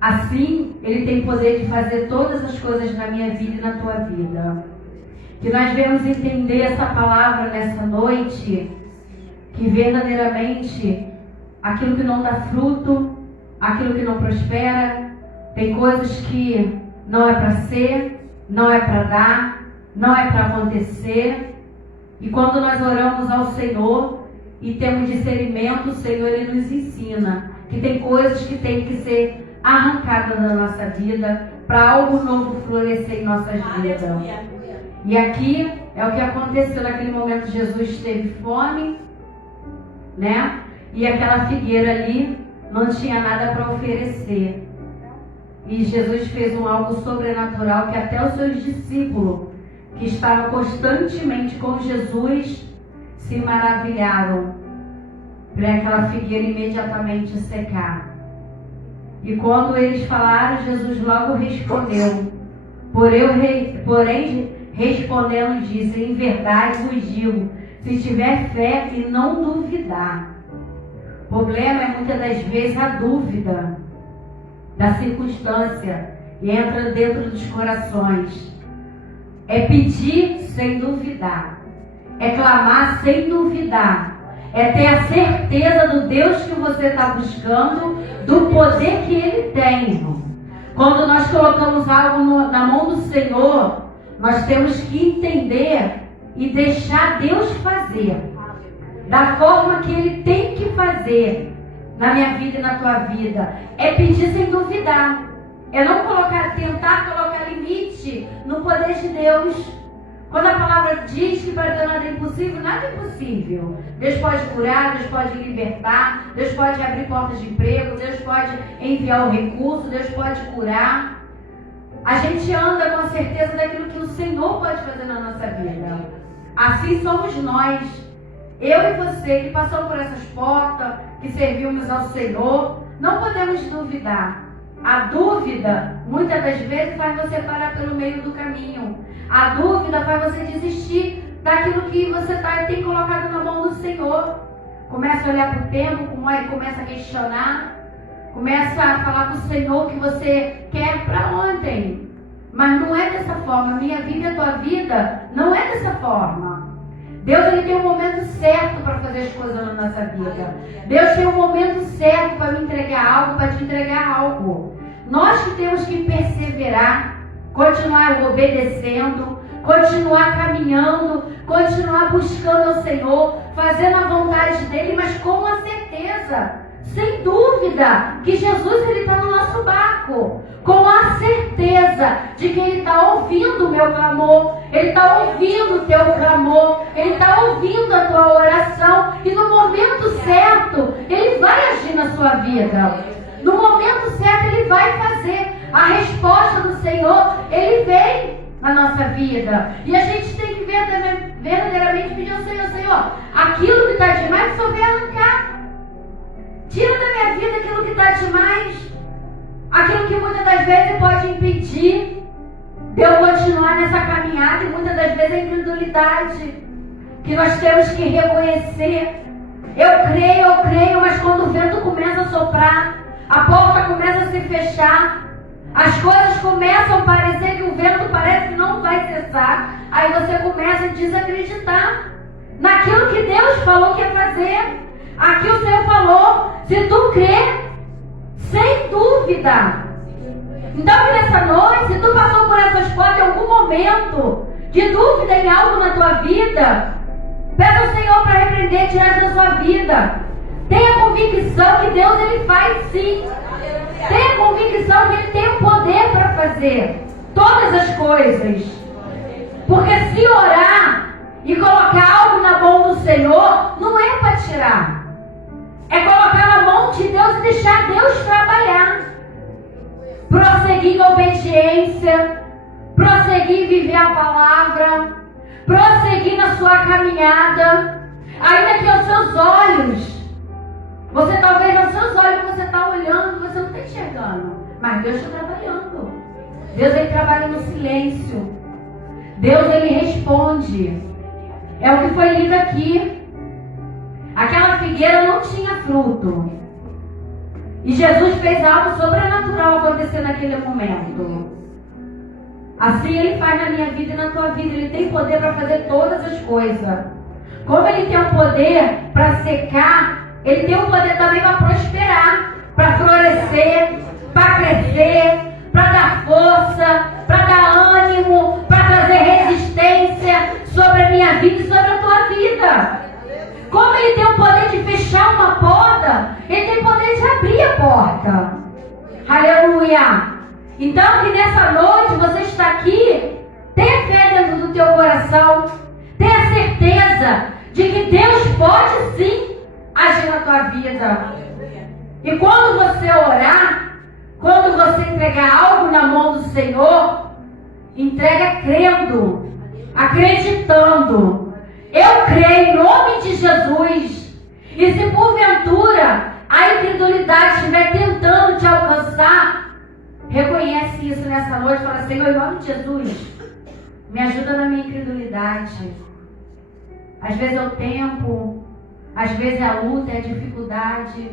assim Ele tem poder de fazer todas as coisas na minha vida e na tua vida. Que nós venhamos entender essa palavra nessa noite, que verdadeiramente aquilo que não dá fruto, aquilo que não prospera, tem coisas que não é para ser, não é para dar, não é para acontecer. E quando nós oramos ao Senhor e temos discernimento, o Senhor Ele nos ensina que tem coisas que tem que ser arrancadas da nossa vida para algo novo florescer em nossas vidas. E aqui é o que aconteceu naquele momento. Jesus teve fome, né? E aquela figueira ali não tinha nada para oferecer. E Jesus fez algo sobrenatural que até os seus discípulos, que estavam constantemente com Jesus, se maravilharam para aquela figueira imediatamente secar. E quando eles falaram, Jesus logo respondeu. Porém, respondendo, disse: em verdade vos digo, se tiver fé e não duvidar. O problema é muitas das vezes a dúvida da circunstância e entra dentro dos corações. É pedir sem duvidar, é clamar sem duvidar, é ter a certeza do Deus que você está buscando, do poder que Ele tem, irmão. Quando nós colocamos algo na mão do Senhor, nós temos que entender e deixar Deus fazer da forma que Ele tem que fazer na minha vida e na tua vida. É pedir sem duvidar. É não tentar colocar limite no poder de Deus. Quando a palavra diz que para Deus nada é impossível, nada é impossível. Deus pode curar, Deus pode libertar, Deus pode abrir portas de emprego, Deus pode enviar o recurso, Deus pode curar. A gente anda com a certeza daquilo que o Senhor pode fazer na nossa vida. Assim somos nós, eu e você, que passamos por essas portas, que servimos ao Senhor. Não podemos duvidar. A dúvida, muitas das vezes, faz você parar pelo meio do caminho. A dúvida faz você desistir daquilo que você tem colocado na mão do Senhor. Começa a olhar para o tempo, começa a questionar, começa a falar para o Senhor que você quer para ontem. Mas não é dessa forma. Minha vida e a tua vida não é dessa forma. Deus Ele tem um momento certo para fazer as coisas na nossa vida. Deus tem um momento certo para me entregar algo, para te entregar algo. Nós que temos que perseverar, continuar obedecendo, continuar caminhando, continuar buscando ao Senhor, fazendo a vontade dEle, mas com a certeza, sem dúvida, que Jesus Ele está no nosso barco, com a certeza de que Ele está ouvindo o meu clamor, Ele está ouvindo o teu clamor, Ele está ouvindo a tua oração, e no momento certo, Ele vai agir na sua vida. No momento certo, Ele vai fazer. A resposta do Senhor, Ele vem na nossa vida. E a gente tem que verdadeiramente pedir ao Senhor: Senhor, aquilo que está demais, o Senhor vem arrancar. Tira da minha vida aquilo que está demais. Aquilo que muitas das vezes pode impedir de eu continuar nessa caminhada. E muitas das vezes é a incredulidade que nós temos que reconhecer. Eu creio, mas quando o vento começa a soprar, a porta começa a se fechar, as coisas começam a parecer que o vento parece que não vai cessar. Aí você começa a desacreditar naquilo que Deus falou que ia fazer. Aqui o Senhor falou: se tu crer, sem dúvida. Então nessa noite, se tu passou por essas portas em algum momento de dúvida em algo na tua vida, peça ao Senhor para repreender, tirar da sua vida. Tenha convicção que Deus Ele faz sim. Tenha convicção que Ele tem o poder para fazer todas as coisas. Porque se orar e colocar algo na mão do Senhor, não é para tirar. É colocar na mão de Deus e deixar Deus trabalhar. Prosseguir em obediência, prosseguir em viver a palavra, prosseguir na sua caminhada. Ainda que aos seus olhos, você talvez aos seus olhos você está olhando, você não está enxergando. Mas Deus está trabalhando. Deus Ele trabalha no silêncio. Deus Ele responde. É o que foi lido aqui. Aquela figueira não tinha fruto. E Jesus fez algo sobrenatural acontecer naquele momento. Assim Ele faz na minha vida e na tua vida. Ele tem poder para fazer todas as coisas. Como Ele tem o poder para secar, Ele tem o poder também para prosperar, para florescer, para crescer, para dar força, para dar ânimo, para trazer resistência sobre a minha vida e sobre a tua vida. Como Ele tem o poder de fechar uma porta, Ele tem o poder de abrir a porta. Aleluia! Então que nessa noite você está aqui, tenha fé dentro do teu coração, tenha certeza de que Deus pode sim agir na tua vida. E quando você orar, quando você entregar algo na mão do Senhor, entrega crendo, acreditando. Eu creio em nome de Jesus. E se porventura a incredulidade estiver tentando te alcançar, reconhece isso nessa noite. Fala: Senhor, em nome de Jesus, me ajuda na minha incredulidade. Às vezes é o tempo, às vezes é a luta, é a dificuldade.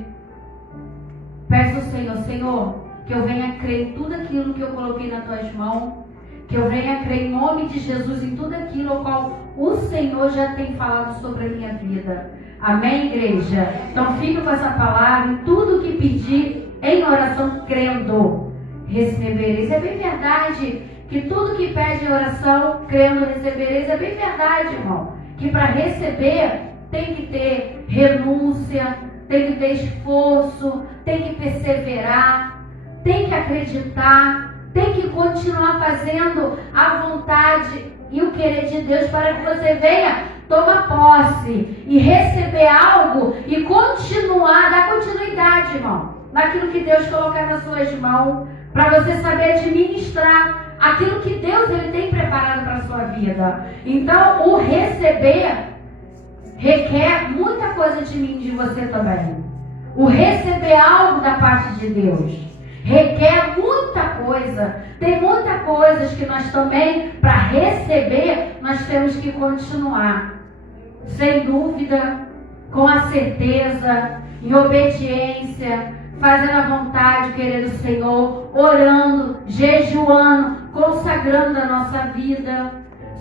Peço ao Senhor: Senhor, que eu venha crer em tudo aquilo que eu coloquei nas tuas mãos, que eu venha crer em nome de Jesus em tudo aquilo ao qual o Senhor já tem falado sobre a minha vida. Amém, igreja? Então fique com essa palavra, em tudo que pedir em oração, crendo, recebereis. É bem verdade que tudo que pede em oração, crendo, recebereis. É bem verdade, irmão, que para receber tem que ter renúncia, tem que ter esforço, tem que perseverar, tem que acreditar, tem que continuar fazendo a vontade e o querer de Deus para que você venha tomar posse e receber algo e continuar, dar continuidade, irmão, naquilo que Deus colocar nas suas mãos, para você saber administrar aquilo que Deus ele tem preparado para a sua vida. Então, o receber requer muita coisa de mim e de você também. O receber algo da parte de Deus requer muita coisa. Tem muitas coisas que nós também, para receber, nós temos que continuar. Sem dúvida, com a certeza, em obediência, fazendo a vontade, querendo o Senhor, orando, jejuando, consagrando a nossa vida.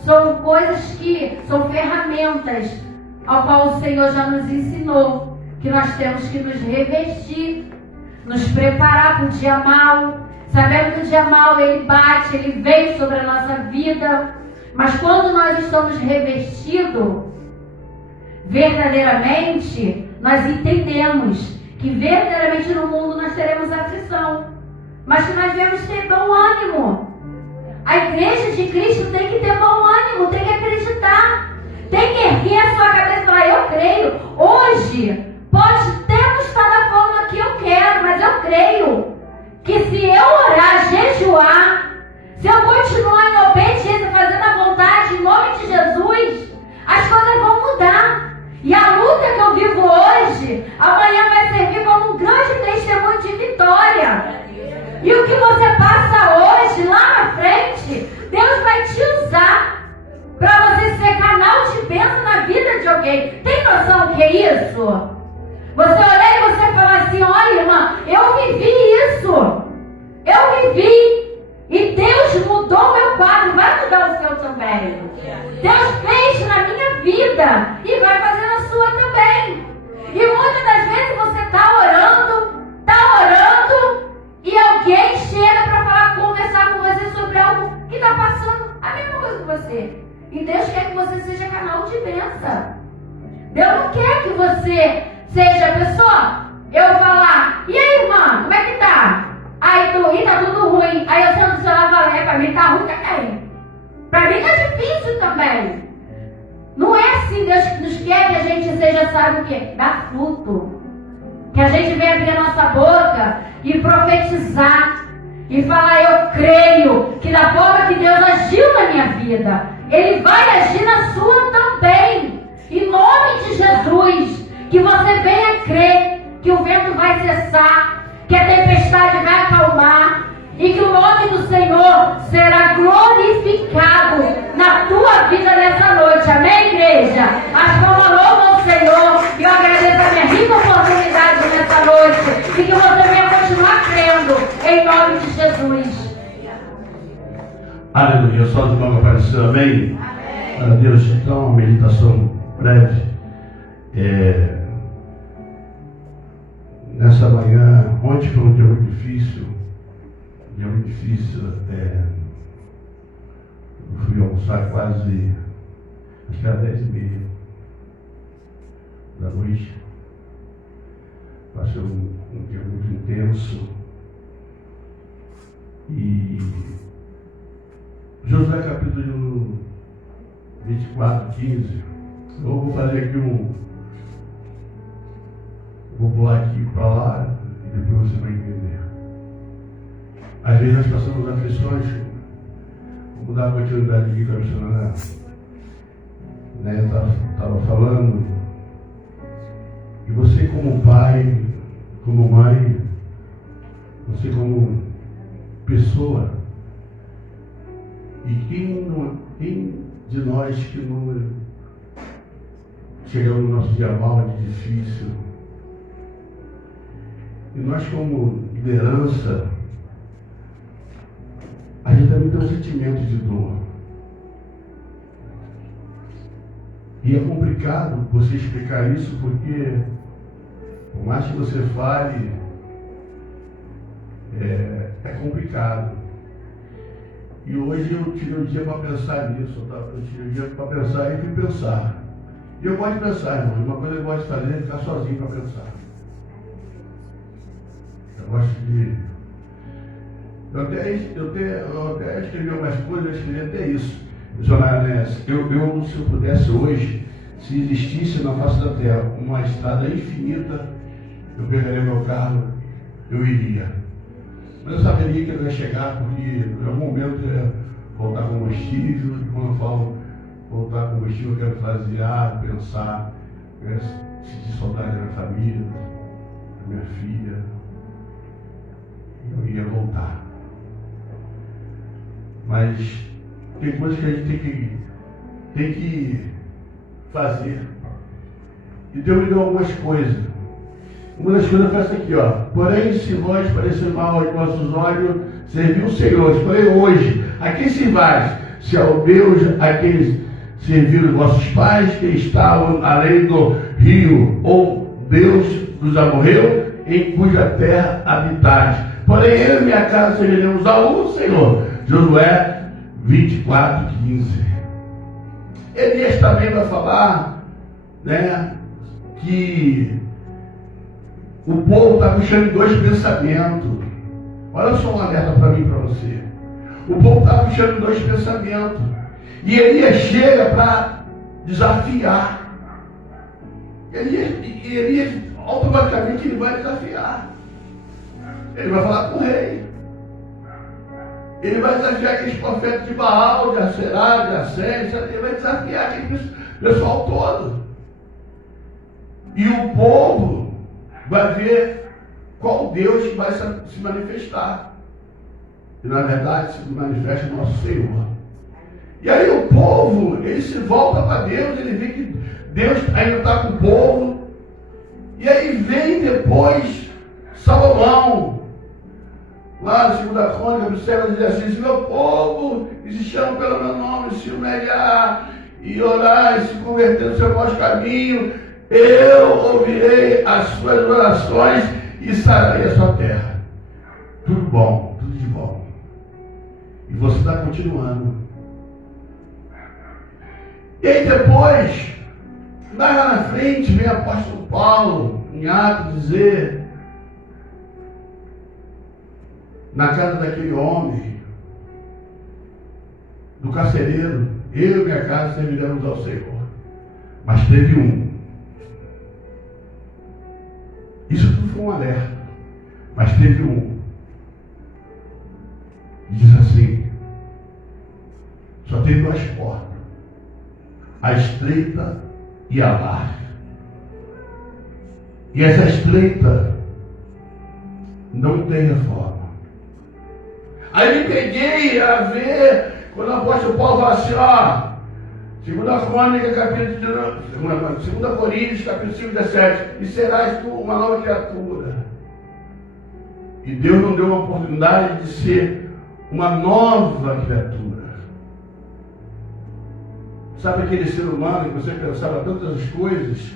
São coisas que são ferramentas ao qual o Senhor já nos ensinou, que nós temos que nos revestir, nos preparar para o dia mau. Sabemos que o dia mau ele bate, ele vem sobre a nossa vida, mas quando nós estamos revestidos, verdadeiramente, nós entendemos que verdadeiramente no mundo nós teremos aflição, mas que nós devemos ter bom ânimo. A igreja de Cristo tem que ter bom ânimo, tem que acreditar, tem que erguer a sua cabeça e falar: eu creio. Hoje pode até não estar da forma que eu quero, mas eu creio que se eu orar, jejuar, se eu continuar em obediência, fazendo a vontade em nome de Jesus, as coisas vão mudar. E a luta que eu vivo hoje, amanhã vai servir como um grande testemunho de vitória. E o que você passa hoje, lá na frente, Deus vai te usar para você ser canal de bênção na vida de alguém. Tem noção do que é isso? Você olhar e você falar assim: olha, irmã, eu vivi isso. Eu vivi. E Deus mudou meu quadro, vai mudar o seu também. Deus fez na minha vida e vai fazer na sua também. E muitas das vezes você está orando, e alguém chega para falar, conversar com você sobre algo que está passando a mesma coisa que você. E Deus quer que você seja canal de bênção. Deus não quer que você seja a pessoa. Eu falar: e aí, irmã, como é que tá? Aí tá tudo ruim. Aí eu sento do seu lado e falo: pra mim tá ruim também. Pra mim tá difícil também. Não é assim. Deus nos quer que a gente seja, sabe o quê? Dar fruto. Que a gente venha abrir a nossa boca e profetizar. E falar: eu creio que da forma que Deus agiu na minha vida, Ele vai agir na sua também. Em nome de Jesus. Que você venha crer que o vento vai cessar, que a tempestade vai acalmar e que o nome do Senhor será glorificado na tua vida nessa noite. Amém, igreja? As palmas louvam ao Senhor e eu agradeço a minha rica oportunidade nessa nessa noite e que você venha continuar crendo em nome de Jesus. Aleluia. Só do nome apareceu, amém? Amém. Deus, então, uma meditação breve. Nessa manhã, ontem foi um dia muito difícil. Eu fui almoçar quase, acho que era 10h30 da noite. Passei um dia muito intenso. E Josué capítulo 24:15. Eu vou fazer aqui vou pular aqui para lá e depois você vai entender. Às vezes nós passamos aflições. Vou dar continuidade aqui com a missionária. Estava falando. E você como pai, como mãe, você como pessoa, e quem de nós que não chegamos no nosso dia mal, de difícil, e nós como liderança, a gente também tem um sentimento de dor. E é complicado você explicar isso porque, por mais que você fale, é complicado. E hoje eu tirei um dia para pensar nisso, eu tirei um dia para pensar e fui pensar. E eu gosto de pensar, irmão. Uma coisa que eu gosto de fazer é ficar sozinho para pensar. Eu gosto de... Eu até escrevi algumas coisas, eu escrevi até isso. Missionário Ness, se eu pudesse hoje, se existisse na face da terra uma estrada infinita, eu pegaria meu carro, eu iria. Mas eu saberia que eu ia chegar, porque em algum momento eu ia voltar combustível, e quando eu falo voltar combustível, eu quero fasear, pensar, eu quero sentir saudade da minha família, da minha filha. Eu ia voltar. Mas tem coisas que a gente tem que fazer. E Deus me deu algumas coisas. Uma das coisas foi essa aqui, ó. Porém, se vós parecer mal aos vossos olhos, serviu o Senhor. Escolhei hoje. A quem servais? Se ao Deus a quem serviram os vossos pais, que estavam além do rio, ou Deus nos amorreu, em cuja terra habitais. Porém, eu e minha casa serviremos ao Senhor. Josué 24:15. Elias também vai falar, né, que o povo está puxando em dois pensamentos. Olha só um alerta para mim e para você. O povo está puxando em dois pensamentos. E Elias chega para desafiar. Elias automaticamente ele vai desafiar. Ele vai falar com o rei. Ele vai desafiar aqueles profetas de Baal, de Aserá, de Assência. Ele vai desafiar aquele pessoal todo. E o povo vai ver qual Deus que vai se manifestar. E na verdade se manifesta o nosso Senhor. E aí o povo, ele se volta para Deus, ele vê que Deus ainda está com o povo. E aí vem depois Salomão. Lá na 2 Crônica, observa, diz assim: se meu povo, que se chama pelo meu nome, se humilhar e orar e se converter no seu vosso caminho, eu ouvirei as suas orações e sararei a sua terra. Tudo bom, tudo de bom. E você está continuando. E aí depois, lá na frente, vem o apóstolo Paulo, em Atos, dizer: na casa daquele homem, do carcereiro, eu e minha casa serviremos ao Senhor. Mas teve um. Isso tudo foi um alerta. Mas teve um. Diz assim: só tem duas portas, a estreita e a larga. E essa estreita não tem reforma. Aí me peguei a ver, quando o apóstolo Paulo fala assim, ó, 2 Crônica, capítulo 2 Coríntios, capítulo 5, 17, e serás tu uma nova criatura. E Deus não deu uma oportunidade de ser uma nova criatura. Sabe aquele ser humano que você pensava tantas coisas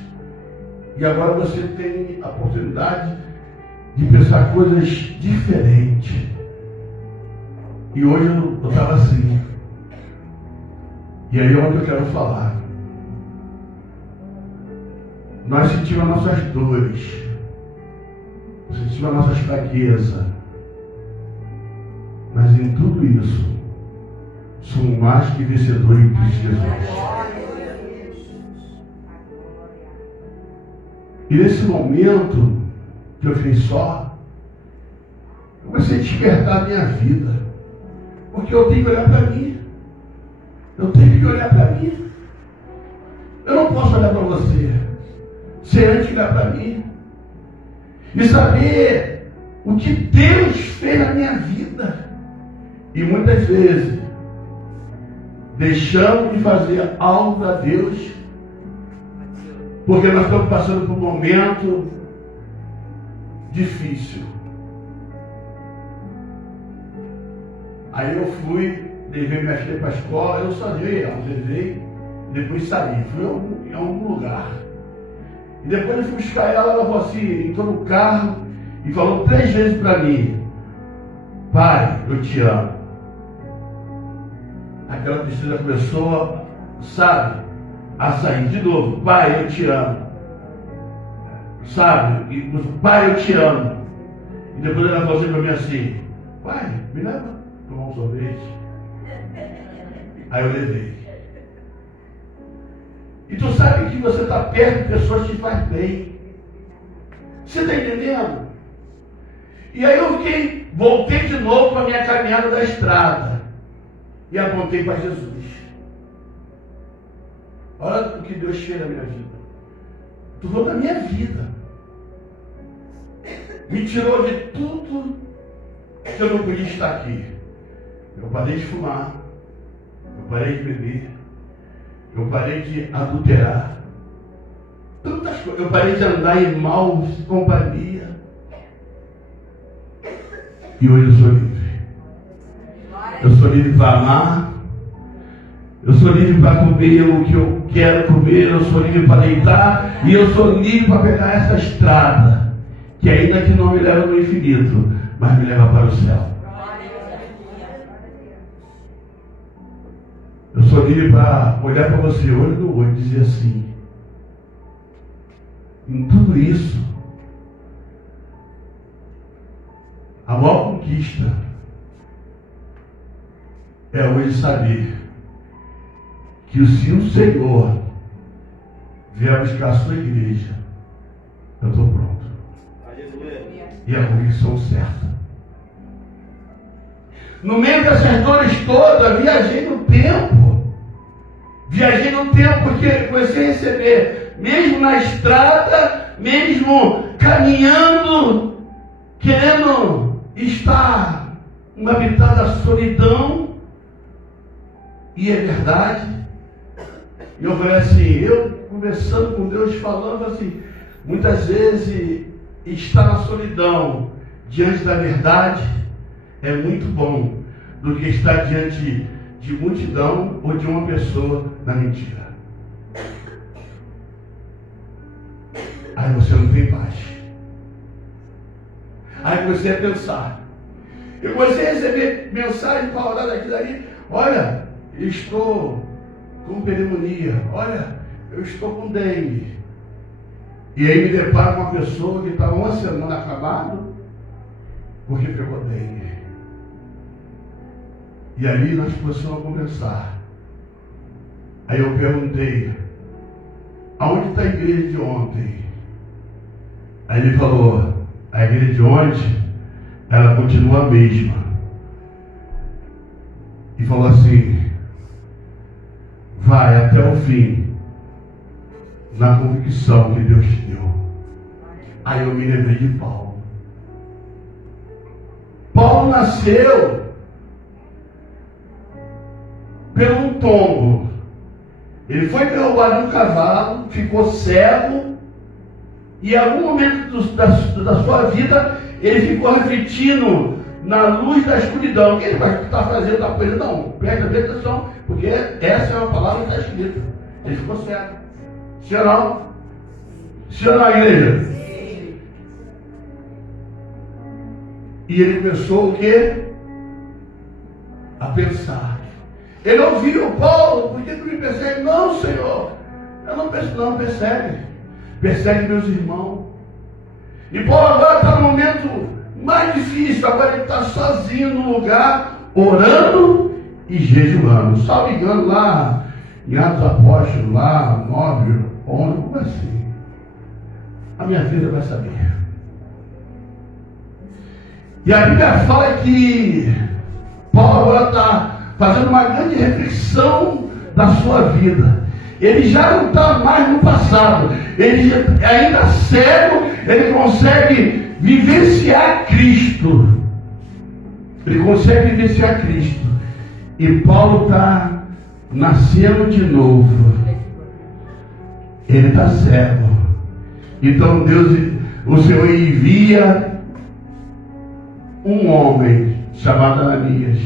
e agora você tem a oportunidade de pensar coisas diferentes. E hoje eu estava assim. E aí é onde eu quero falar. Nós sentimos as nossas dores, sentimos as nossas fraquezas, mas em tudo isso somos mais que vencedores em Cristo Jesus. E nesse momento que eu fiquei só, eu comecei a despertar a minha vida, porque eu tenho que olhar para mim. Eu tenho que olhar para mim. Eu não posso olhar para você sem antes olhar para mim e saber o que Deus fez na minha vida. E muitas vezes deixamos de fazer algo para Deus porque nós estamos passando por um momento difícil. Aí eu fui, levei minha filha para a escola, eu só levei, depois saí, fui em algum lugar. E depois eu fui buscar ela falou assim, entrou no carro e falou 3 vezes para mim: pai, eu te amo. Aquela tristeza começou, sabe, a sair de novo. Pai, eu te amo. Sabe, e, pai, eu te amo. E depois ela falou assim para mim assim: pai, me leva tomar um sorvete. Aí eu levei. E tu sabe que você está perto de pessoas que te fazem bem. Você está entendendo? E aí eu voltei de novo para a minha caminhada da estrada. E apontei para Jesus. Olha o que Deus fez na minha vida. Tu falou da minha vida. Me tirou de tudo que eu não podia estar aqui. Eu parei de fumar. Eu parei de beber. Eu parei de adulterar. Tantas coisas. Eu parei de andar em maus companhia. E hoje eu sou livre. Eu sou livre para amar. Eu sou livre para comer o que eu quero comer. Eu sou livre para deitar. E eu sou livre para pegar essa estrada, que ainda que não me leva no infinito, mas me leva para o céu. Eu sou livre para olhar para você olho no olho e dizer assim: em tudo isso, a maior conquista é hoje saber que se o Senhor vier buscar a sua igreja, eu estou pronto. E a convicção certa. No meio dessas dores todas, viajei no tempo. Viajei no tempo porque comecei a receber, mesmo na estrada, mesmo caminhando, querendo estar numa habitada solidão. E é verdade. E eu falei assim, eu conversando com Deus, falando assim, muitas vezes estar na solidão diante da verdade é muito bom do que estar diante de multidão ou de uma pessoa na mentira. Aí você não tem paz. Aí comecei a pensar. Eu comecei a receber mensagem para orar daqui dali. Olha, eu estou com pneumonia. Olha, eu estou com dengue. E aí me deparo com uma pessoa que está uma semana acabado porque pegou dengue. E ali nós começamos a conversar. Aí eu perguntei: aonde está a igreja de ontem? Aí ele falou: a igreja de ontem, ela continua a mesma. E falou assim: vai até o fim, na convicção que Deus te deu. Aí eu me lembrei de Paulo. Paulo nasceu pelo um tombo. Ele foi derrubado de um cavalo, ficou cego, e em algum momento da sua vida ele ficou refletindo na luz da escuridão. O que ele está fazendo da coisa? Não, presta atenção, porque essa é uma palavra que está escrita. Ele ficou cego. Sim ou não? Sim ou não, igreja? Sim. E ele começou o quê? A pensar. Ele ouviu: Paulo, por que tu me persegue? Não, Senhor, eu não persegue, não, persegue meus irmãos. E Paulo agora está no momento mais difícil. Agora ele está sozinho no lugar, orando e jejuando. Salvo engano, lá em Atos Apóstolos, lá 9, 11, como assim? A minha filha vai saber. E a Bíblia fala que Paulo agora está fazendo uma grande reflexão da sua vida. Ele já não está mais no passado. Ele ainda cego, ele consegue vivenciar Cristo. Ele consegue vivenciar Cristo. E Paulo está nascendo de novo. Ele está cego. Então Deus, o Senhor envia um homem chamado Ananias.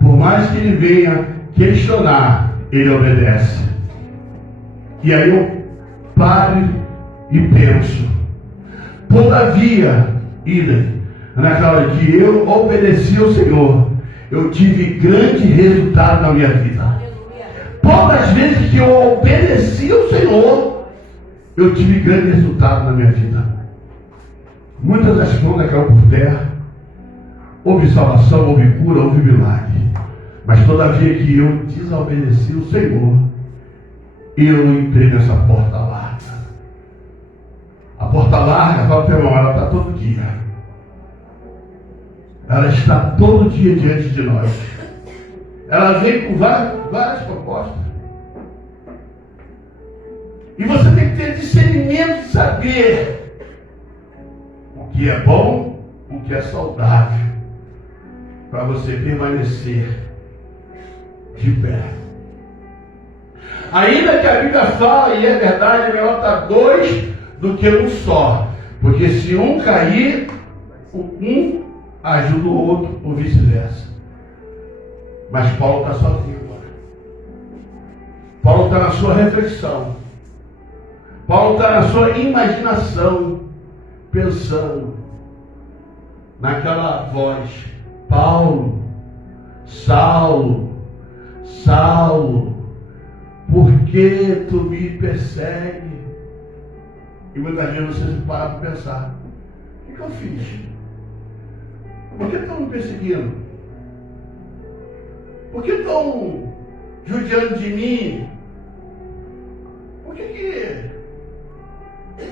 Por mais que ele venha questionar, ele obedece. E aí eu paro e penso: todavia, naquela hora que eu obedeci ao Senhor, eu tive grande resultado na minha vida. Todas as vezes que eu obedeci ao Senhor, eu tive grande resultado na minha vida. Muitas das plantas caíram por terra. Houve salvação, houve cura, houve milagre. Mas todavia que eu desobedeci o Senhor, eu entrei nessa porta larga. A porta larga, fala para o irmão, ela está todo dia. Ela está todo dia diante de nós. Ela vem com várias propostas. E você tem que ter discernimento de saber o que é bom, o que é saudável, para você permanecer de pé. Ainda que a Bíblia fala, e é verdade, é melhor estar dois do que um só. Porque se um cair, um ajuda o outro, ou vice-versa. Mas Paulo está sozinho agora. Paulo está na sua reflexão. Paulo está na sua imaginação, pensando naquela voz: Paulo, Saulo, Saulo, por que tu me persegue? E muitas vezes você se para para pensar: o que eu fiz? Por que estão me perseguindo? Por que estão judiando de mim? Por que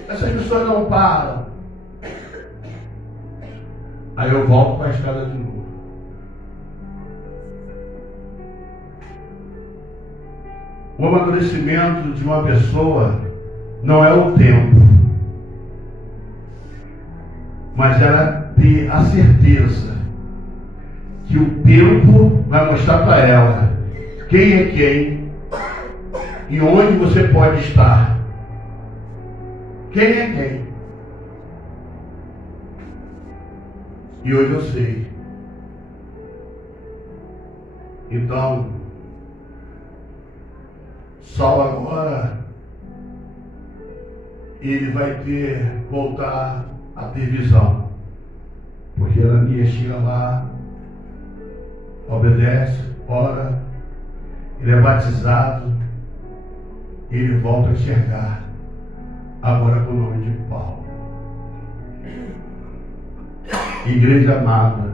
essas pessoas não param? Aí eu volto para a escada de novo. O amadurecimento de uma pessoa não é o tempo, mas ela ter a certeza que o tempo vai mostrar para ela quem é quem e onde você pode estar. Quem é quem? E hoje eu sei. Então, Saulo agora, ele vai voltar a ter visão. Porque Ananias chega lá, obedece, ora, ele é batizado, ele volta a enxergar, agora com o nome de Paulo. Igreja amada,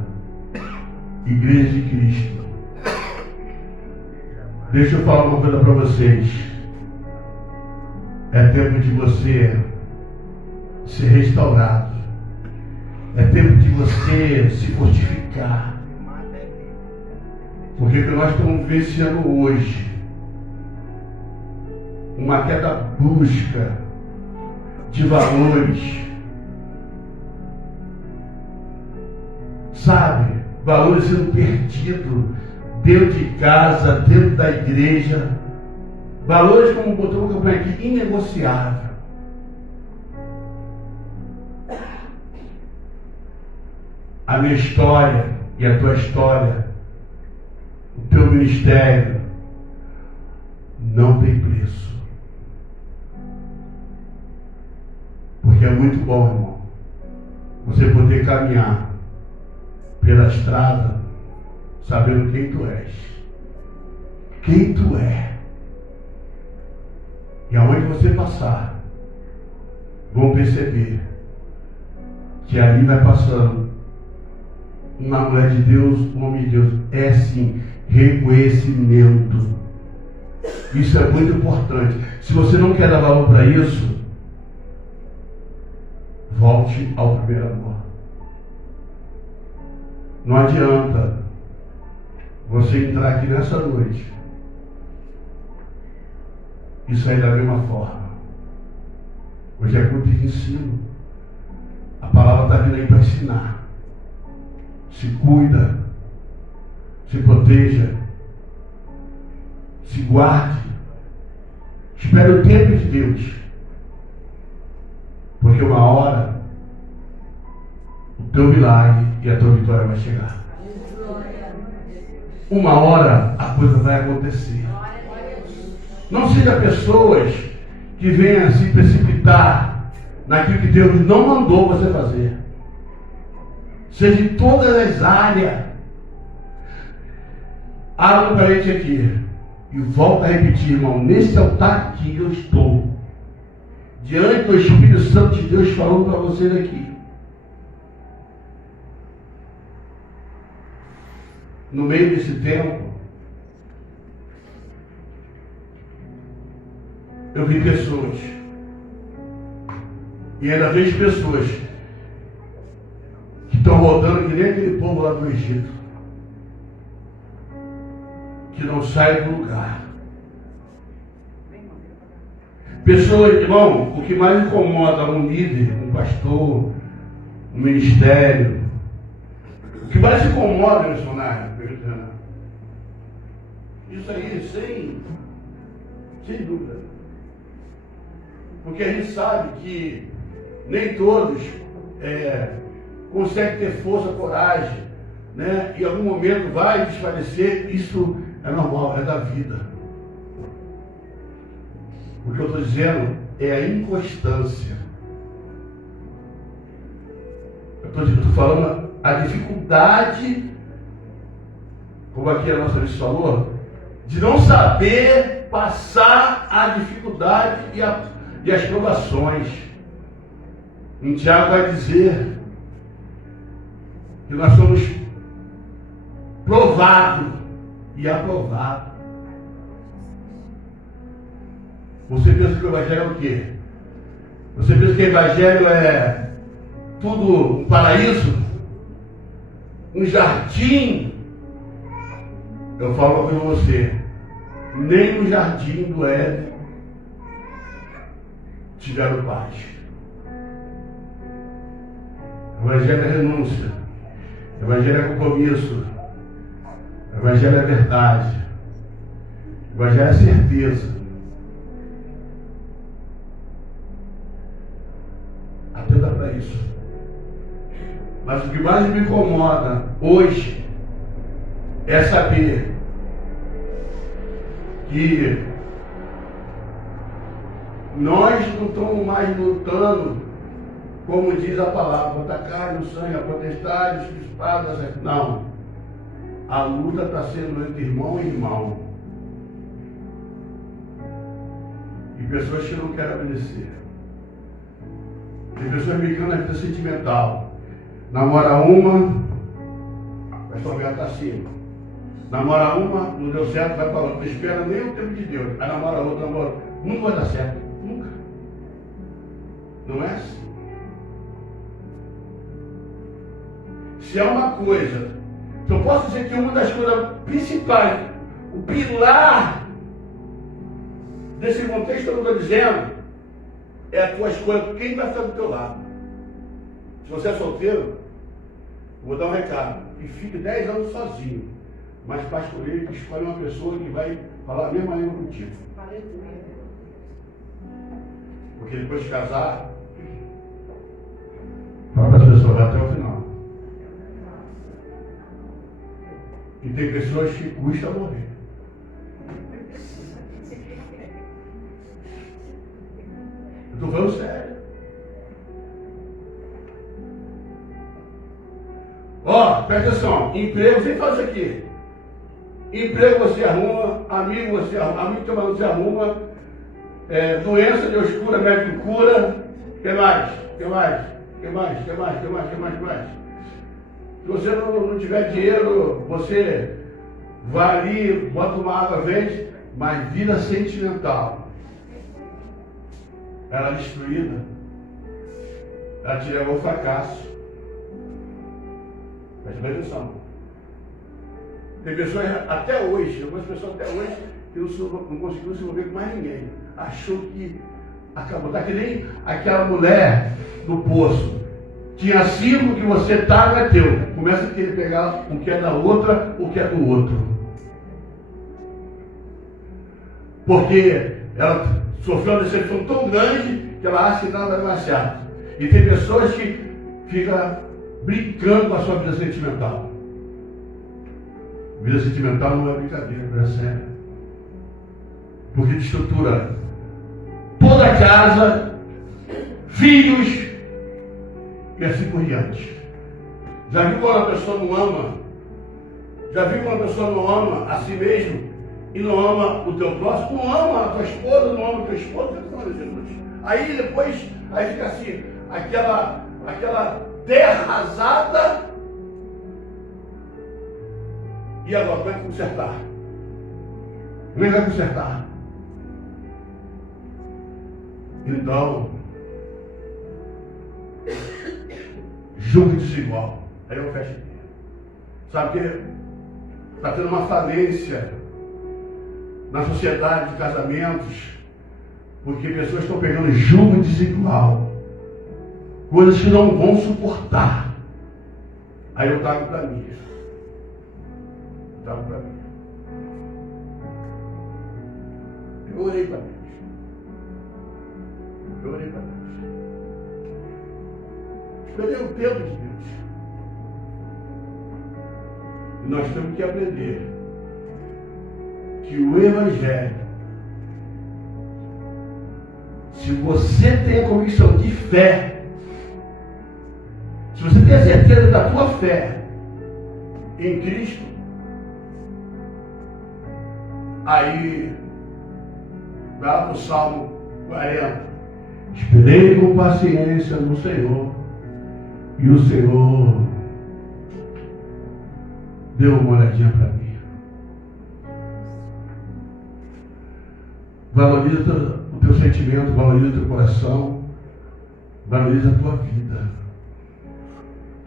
Igreja de Cristo, deixa eu falar uma coisa para vocês. É tempo de você ser restaurado. É tempo de você se fortificar. Porque o que nós estamos vivenciando hoje, uma queda brusca de valores, sabe? Valores sendo perdidos dentro de casa, dentro da igreja. Valores, como botou o campanha aqui, inegociável. A minha história e a tua história, o teu ministério, não tem preço. Porque é muito bom, irmão, você poder caminhar pela estrada sabendo quem tu és. Quem tu é. E aonde você passar, vão perceber que ali vai passando uma mulher de Deus, um homem de Deus. É sim, reconhecimento. Isso é muito importante. Se você não quer dar valor para isso, volte ao primeiro amor. Não adianta você entrar aqui nessa noite e sair da mesma forma. Hoje é culto de ensino. A palavra está vindo aí para ensinar. Se cuida, se proteja, se guarde. Espere o tempo de Deus. Porque uma hora o teu milagre e a tua vitória vai chegar. Uma hora a coisa vai acontecer. Não seja pessoas que venham se precipitar naquilo que Deus não mandou você fazer. Seja em todas as áreas. Abra um parente aqui. E volta a repetir, irmão. Nesse altar aqui eu estou. Diante do Espírito Santo de Deus falando para vocês aqui. No meio desse tempo, eu vi pessoas. E ainda vejo pessoas que estão rodando que nem aquele povo lá do Egito, que não sai do lugar. Pessoas, irmão, o que mais incomoda um líder, um pastor, um ministério, o que mais incomoda o missionário, isso aí, sem dúvida. Porque a gente sabe que nem todos conseguem ter força, coragem, né? E em algum momento vai desfalecer. Isso é normal, é da vida. O que eu estou dizendo é a inconstância. Eu estou falando a dificuldade, como aqui a nossa vez falou, de não saber passar a dificuldade e as provações. Em Tiago vai dizer que nós somos provados e aprovados. Você pensa que o Evangelho é o quê? Você pensa que o Evangelho é tudo um paraíso? Um jardim? Eu falo para você, nem no jardim do Éden tiveram paz. O Evangelho é renúncia. O Evangelho é compromisso. O Evangelho é verdade. O Evangelho é certeza. Atenta para isso. Mas o que mais me incomoda hoje é saber que nós não estamos mais lutando, como diz a palavra, contra a carne, o sangue, a potestade, os espadas. Não. A luta está sendo entre irmão e irmão. E pessoas que não querem obedecer. Tem pessoas brincando na vida sentimental. Namora uma, vai só está acima. Namora uma, não deu certo, vai para outra. Não espera nem o tempo de Deus. Aí namora outra, namora outra. Nunca vai dar certo. Nunca. Não é assim. Se é uma coisa, eu posso dizer que uma das coisas principais, o pilar desse contexto que eu estou dizendo, é a tua escolha, quem vai ficar do teu lado. Se você é solteiro, vou dar um recado, que fique 10 anos sozinho, mas para escolher, que escolhe uma pessoa que vai falar a mesma língua contigo. Porque depois de casar, E tem pessoas que custa morrer. Eu estou falando sério. Ó, presta atenção. Emprego, você faz isso aqui. Emprego você arruma, amigo você arruma, amigo trabalhando você arruma, doença Deus cura, médico cura. O que mais? O que mais? O que mais? O que mais? O que mais? O que mais? O que mais? Se você não tiver dinheiro, você vai ali, bota uma água, vende, mas vida sentimental. Ela é destruída. Ela te leva ao fracasso. Preste atenção. Tem pessoas até hoje, algumas pessoas até hoje, que não conseguiram se envolver com mais ninguém. Achou que acabou. Está que nem aquela mulher do poço. Tinha cinco que você está, não é teu. Começa a querer pegar o que é da outra, o que é do outro. Porque ela sofreu uma decepção tão grande que ela acha que nada vai dar certo. E tem pessoas que ficam brincando com a sua vida sentimental. Vida sentimental não é brincadeira, não é sério. Porque estrutura toda a casa, filhos e assim por diante. Já viu quando a pessoa não ama? Já viu quando a pessoa não ama a si mesmo e não ama o teu próximo? Não ama a tua esposa, não ama o teu esposo? Aí depois, aí fica assim, aquela terra arrasada. E agora, como é que consertar? Como é que vai consertar? Então, julgo desigual. Aí eu fecho aqui. Sabe o que? Está tendo uma falência na sociedade de casamentos, porque pessoas estão pegando julgo desigual. Coisas que não vão suportar. Aí eu trago para mim. Para mim. Eu orei para Deus. Eu orei para Deus. Esperei o tempo de Deus. E nós temos que aprender que o Evangelho, se você tem a convicção de fé, se você tem a certeza da tua fé em Cristo, aí, dá para o Salmo 40. Esperei com paciência no Senhor, e o Senhor deu uma olhadinha para mim. Valoriza o teu sentimento, valoriza o teu coração, valoriza a tua vida.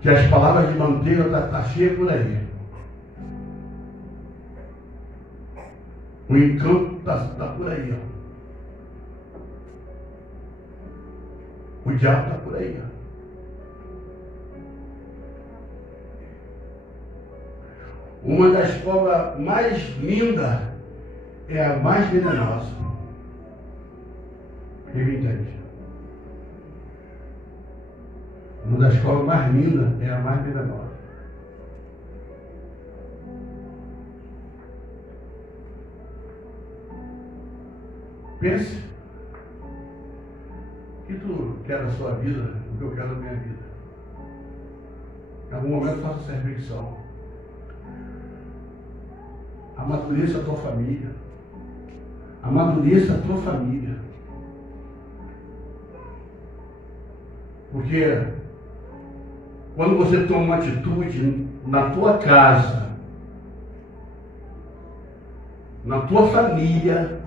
Que as palavras de manteiga está cheia por aí. O encanto está por aí, ó. O diabo está por aí, ó. Uma das cobras mais lindas é a mais venenosa. Quem me entende? Uma das cobras mais lindas é a mais venenosa. Pense que tu quer a sua vida, o que eu quero na minha vida. Em algum momento faça essa reflexão. Amadureça a tua família. Amadureça a tua família. Porque quando você toma uma atitude na tua casa, na tua família,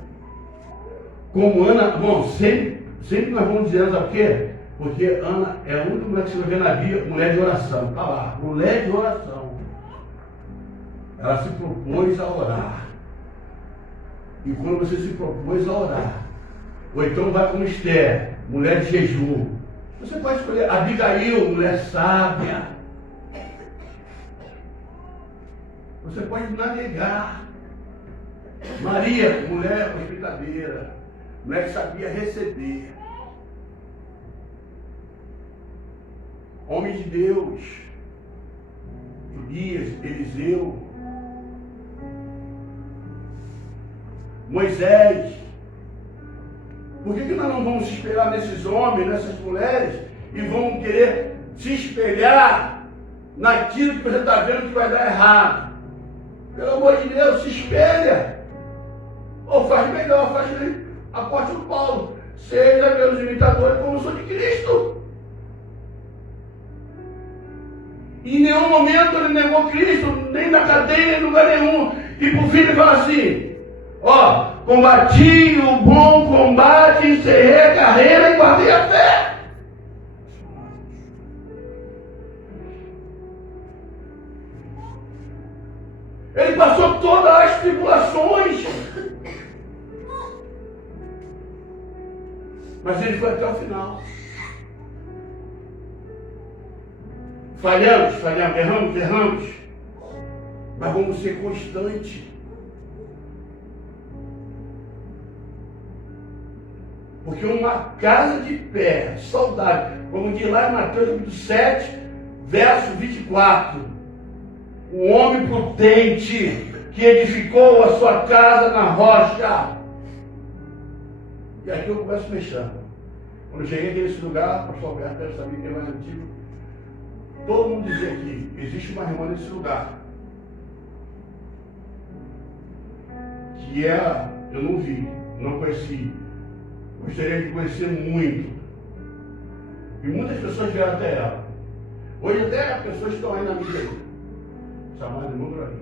como Ana, bom, sempre nós vamos dizer, sabe o quê? Porque Ana é a única mulher que você vai ver na Bíblia, mulher de oração. Está lá, mulher de oração. Ela se propôs a orar. E quando você se propôs a orar, ou então vai como Esther, mulher de jejum, você pode escolher Abigail, mulher sábia. Você pode navegar. Maria, mulher hospitaleira, mulher que sabia receber. Homem de Deus, Elias, Eliseu, Moisés. Por que nós não vamos se espelhar nesses homens, nessas mulheres, e vamos querer se espelhar naquilo que você está vendo que vai dar errado? Pelo amor de Deus, se espelha. Ou faz melhor, faz bem. Apóstolo Paulo, seja meus imitadores como eu sou de Cristo. Em nenhum momento ele negou Cristo, nem na cadeia, nem em lugar nenhum. E por fim ele fala assim, ó, combati o bom combate, encerrei a carreira e guardei a fé. Ele passou todas as tribulações. Mas ele foi até o final. Falhamos, erramos. Mas vamos ser constantes. Porque uma casa de pé, saudável, como diz lá em Mateus 7, verso 24. Um homem prudente que edificou a sua casa na rocha. E aqui eu começo fechando. Quando eu cheguei aqui nesse lugar, o pastor Alberto deve saber que é mais antigo. Todo mundo dizia aqui, existe uma irmã nesse lugar. Que eu não vi, não conheci. Gostaria de conhecer muito. E muitas pessoas vieram até ela. Hoje até as pessoas estão aí na mídia aí. Chamada irmã Glorinha.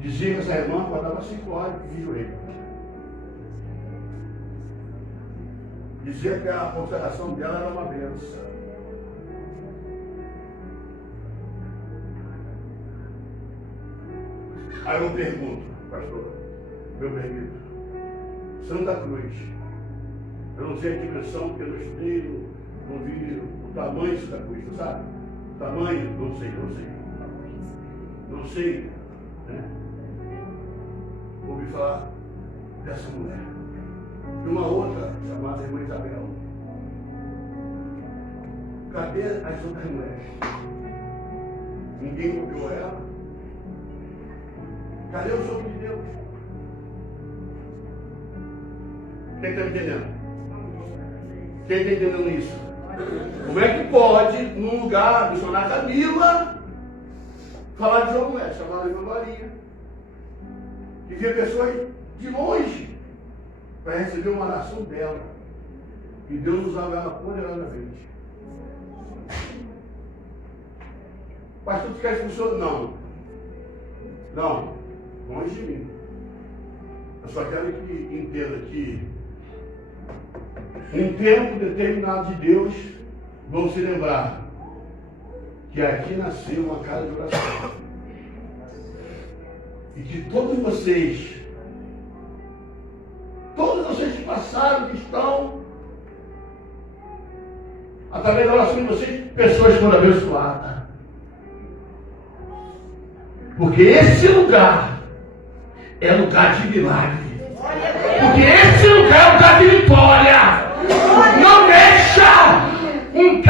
Dizia que essa irmã acordava 5 horas e pedia joelho. Dizia que a consagração dela era uma bênção. Aí eu pergunto, pastor, meu permito, Santa Cruz, eu não sei a dimensão, porque eu não estudei, não vi o tamanho de Santa Cruz, tu sabe? O tamanho, não sei, né? Ouvi falar dessa mulher. E uma outra, chamada irmã Isabel. Cadê as outras mulheres? Ninguém copiou ela. Cadê o jogo de Deus? Quem está entendendo? Quem está entendendo isso? Como é que pode, num lugar, missionar Camila, falar de uma mulher, chamada Irmã Maria, e ver pessoas de longe para receber uma oração dela? E Deus usava ela poderosamente. Pastor, tu quer expulsar? Não. Longe de mim. Eu só quero que entenda que em tempo determinado de Deus vão se lembrar que aqui nasceu uma casa de oração. E que todos vocês que passaram, que estão, através da oração de vocês, pessoas foram abençoadas. Porque esse lugar é lugar de milagre. Porque esse lugar é lugar de vitória. Não deixa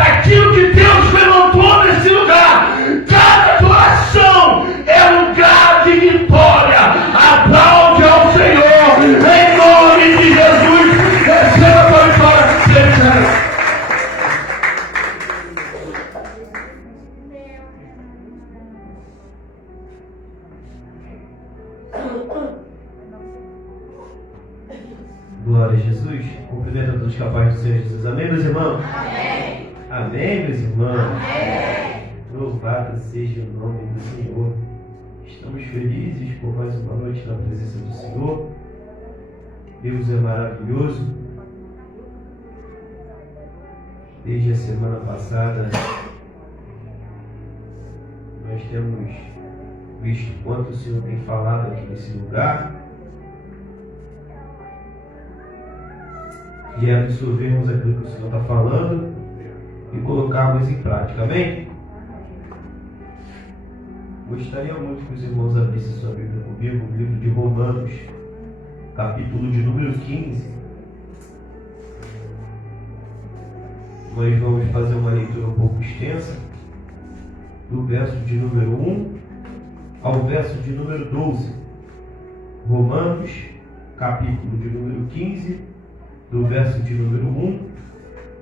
aquilo que Deus levantou nesse lugar. Cada doação é lugar de vitória. Aplaude ao Senhor. Em nome de Jesus. Receba a tua vitória. Glória a Jesus. Cumprimento a todos capazes do Senhor Jesus. Amém, meus irmãos? Amém. Amém, meus irmãos? Amém. Louvado seja o nome do Senhor. Estamos felizes por mais uma noite na presença do Senhor. Deus é maravilhoso. Desde a semana passada, nós temos visto quanto o Senhor tem falado aqui nesse lugar. E absorvermos aquilo que o Senhor está falando e colocarmos em prática. Amém? Gostaria muito que os irmãos abrissem sua Bíblia comigo, no livro de Romanos, capítulo de número 15. Nós vamos fazer uma leitura um pouco extensa, do verso de número 1 ao verso de número 12. Romanos, capítulo de número 15, do verso de número 1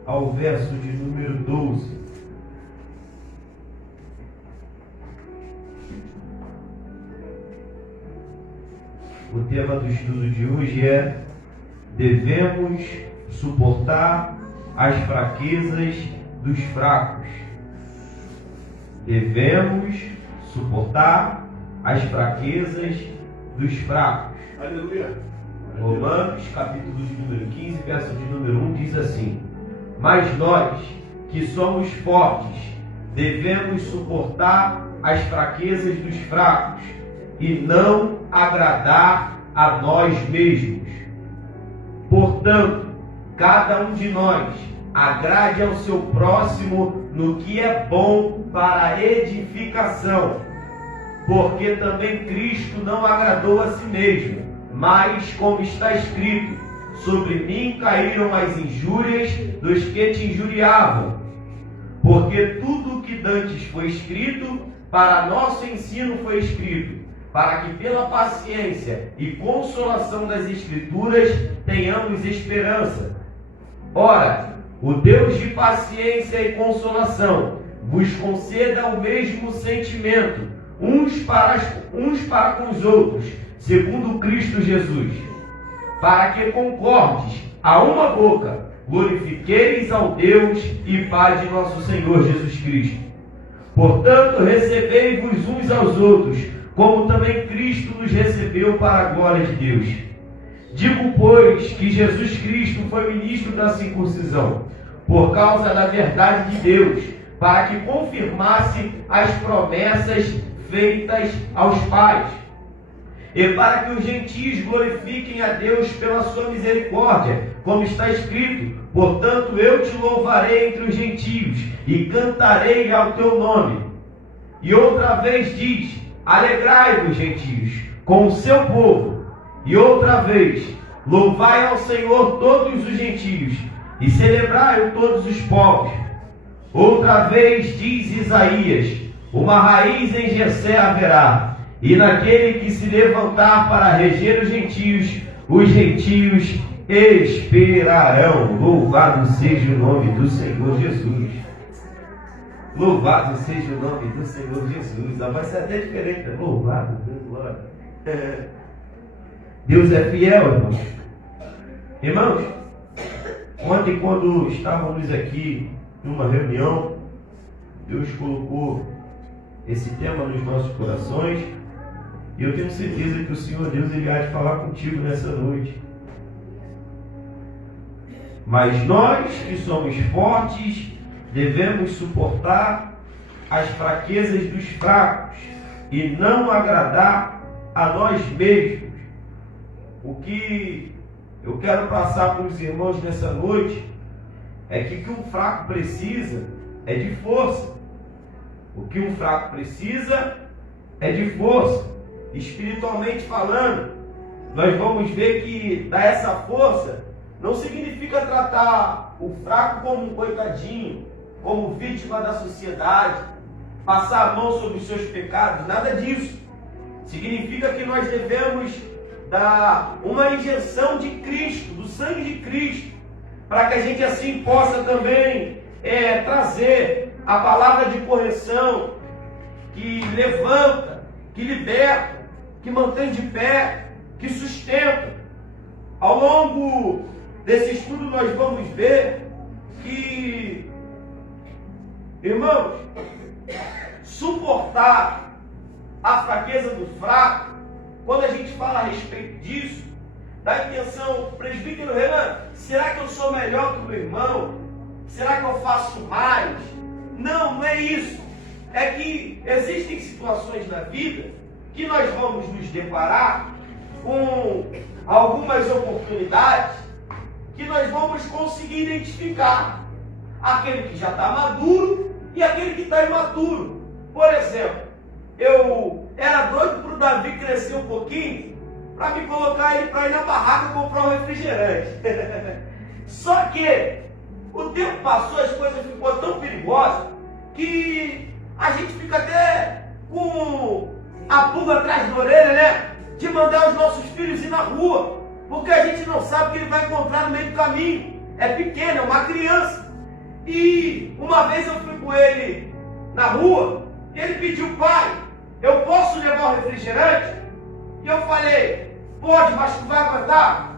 ao verso de número 12. O tema do estudo de hoje é: devemos suportar as fraquezas dos fracos. Devemos suportar as fraquezas dos fracos. Aleluia. Romanos, capítulo de número 15, verso de número 1, diz assim: mas nós, que somos fortes, devemos suportar as fraquezas dos fracos e não agradar a nós mesmos. Portanto, cada um de nós agrade ao seu próximo no que é bom para a edificação, porque também Cristo não agradou a si mesmo, mas, como está escrito, sobre mim caíram as injúrias dos que te injuriavam. Porque tudo o que dantes foi escrito, para nosso ensino foi escrito, para que pela paciência e consolação das Escrituras tenhamos esperança. Ora, o Deus de paciência e consolação vos conceda o mesmo sentimento, uns para com os outros, segundo Cristo Jesus, para que concordes a uma boca, glorifiqueis ao Deus e Pai de nosso Senhor Jesus Cristo. Portanto, recebei-vos uns aos outros, como também Cristo nos recebeu para a glória de Deus. Digo, pois, que Jesus Cristo foi ministro da circuncisão, por causa da verdade de Deus, para que confirmasse as promessas feitas aos pais, e para que os gentios glorifiquem a Deus pela sua misericórdia, como está escrito: portanto eu te louvarei entre os gentios, e cantarei ao teu nome. E outra vez diz: alegrai-vos, gentios, com o seu povo. E outra vez: louvai ao Senhor todos os gentios, e celebrai-o todos os povos. Outra vez diz Isaías: uma raiz em Jessé haverá, e naquele que se levantar para reger os gentios esperarão. Louvado seja o nome do Senhor Jesus. Louvado seja o nome do Senhor Jesus. Vai ser até diferente. Louvado, Deus, glória. Deus é fiel, irmãos. Irmãos, ontem, quando estávamos aqui numa reunião, Deus colocou esse tema nos nossos corações, e eu tenho certeza que o Senhor Deus, Ele há de falar contigo nessa noite. Mas nós que somos fortes, devemos suportar as fraquezas dos fracos e não agradar a nós mesmos. O que eu quero passar para os irmãos nessa noite é que o que um fraco precisa é de força. O que um fraco precisa é de força. Espiritualmente falando, nós vamos ver que dar essa força não significa tratar o fraco como um coitadinho, como vítima da sociedade, passar a mão sobre os seus pecados, nada disso. Significa que nós devemos dar uma injeção de Cristo, do sangue de Cristo, para que a gente assim possa também trazer a palavra de correção que levanta, que liberta, que mantém de pé, que sustenta. Ao longo desse estudo nós vamos ver que, irmãos, suportar a fraqueza do fraco, quando a gente fala a respeito disso, dá a intenção: presbítero Renan, será que eu sou melhor que o meu irmão? Será que eu faço mais? Não, não é isso. É que existem situações na vida que nós vamos nos deparar com algumas oportunidades que nós vamos conseguir identificar aquele que já está maduro e aquele que está imaturo. Por exemplo, eu era doido para o Davi crescer um pouquinho para me colocar ele para ir na barraca comprar um refrigerante. Só que o tempo passou, as coisas ficou tão perigosas que a gente fica até com a pulga atrás da orelha, né? de mandar os nossos filhos ir na rua, porque a gente não sabe o que ele vai encontrar no meio do caminho. É pequeno, é uma criança. E uma vez eu fui com ele na rua, e ele pediu: pai, eu posso levar o refrigerante? E eu falei: pode, mas tu vai aguentar?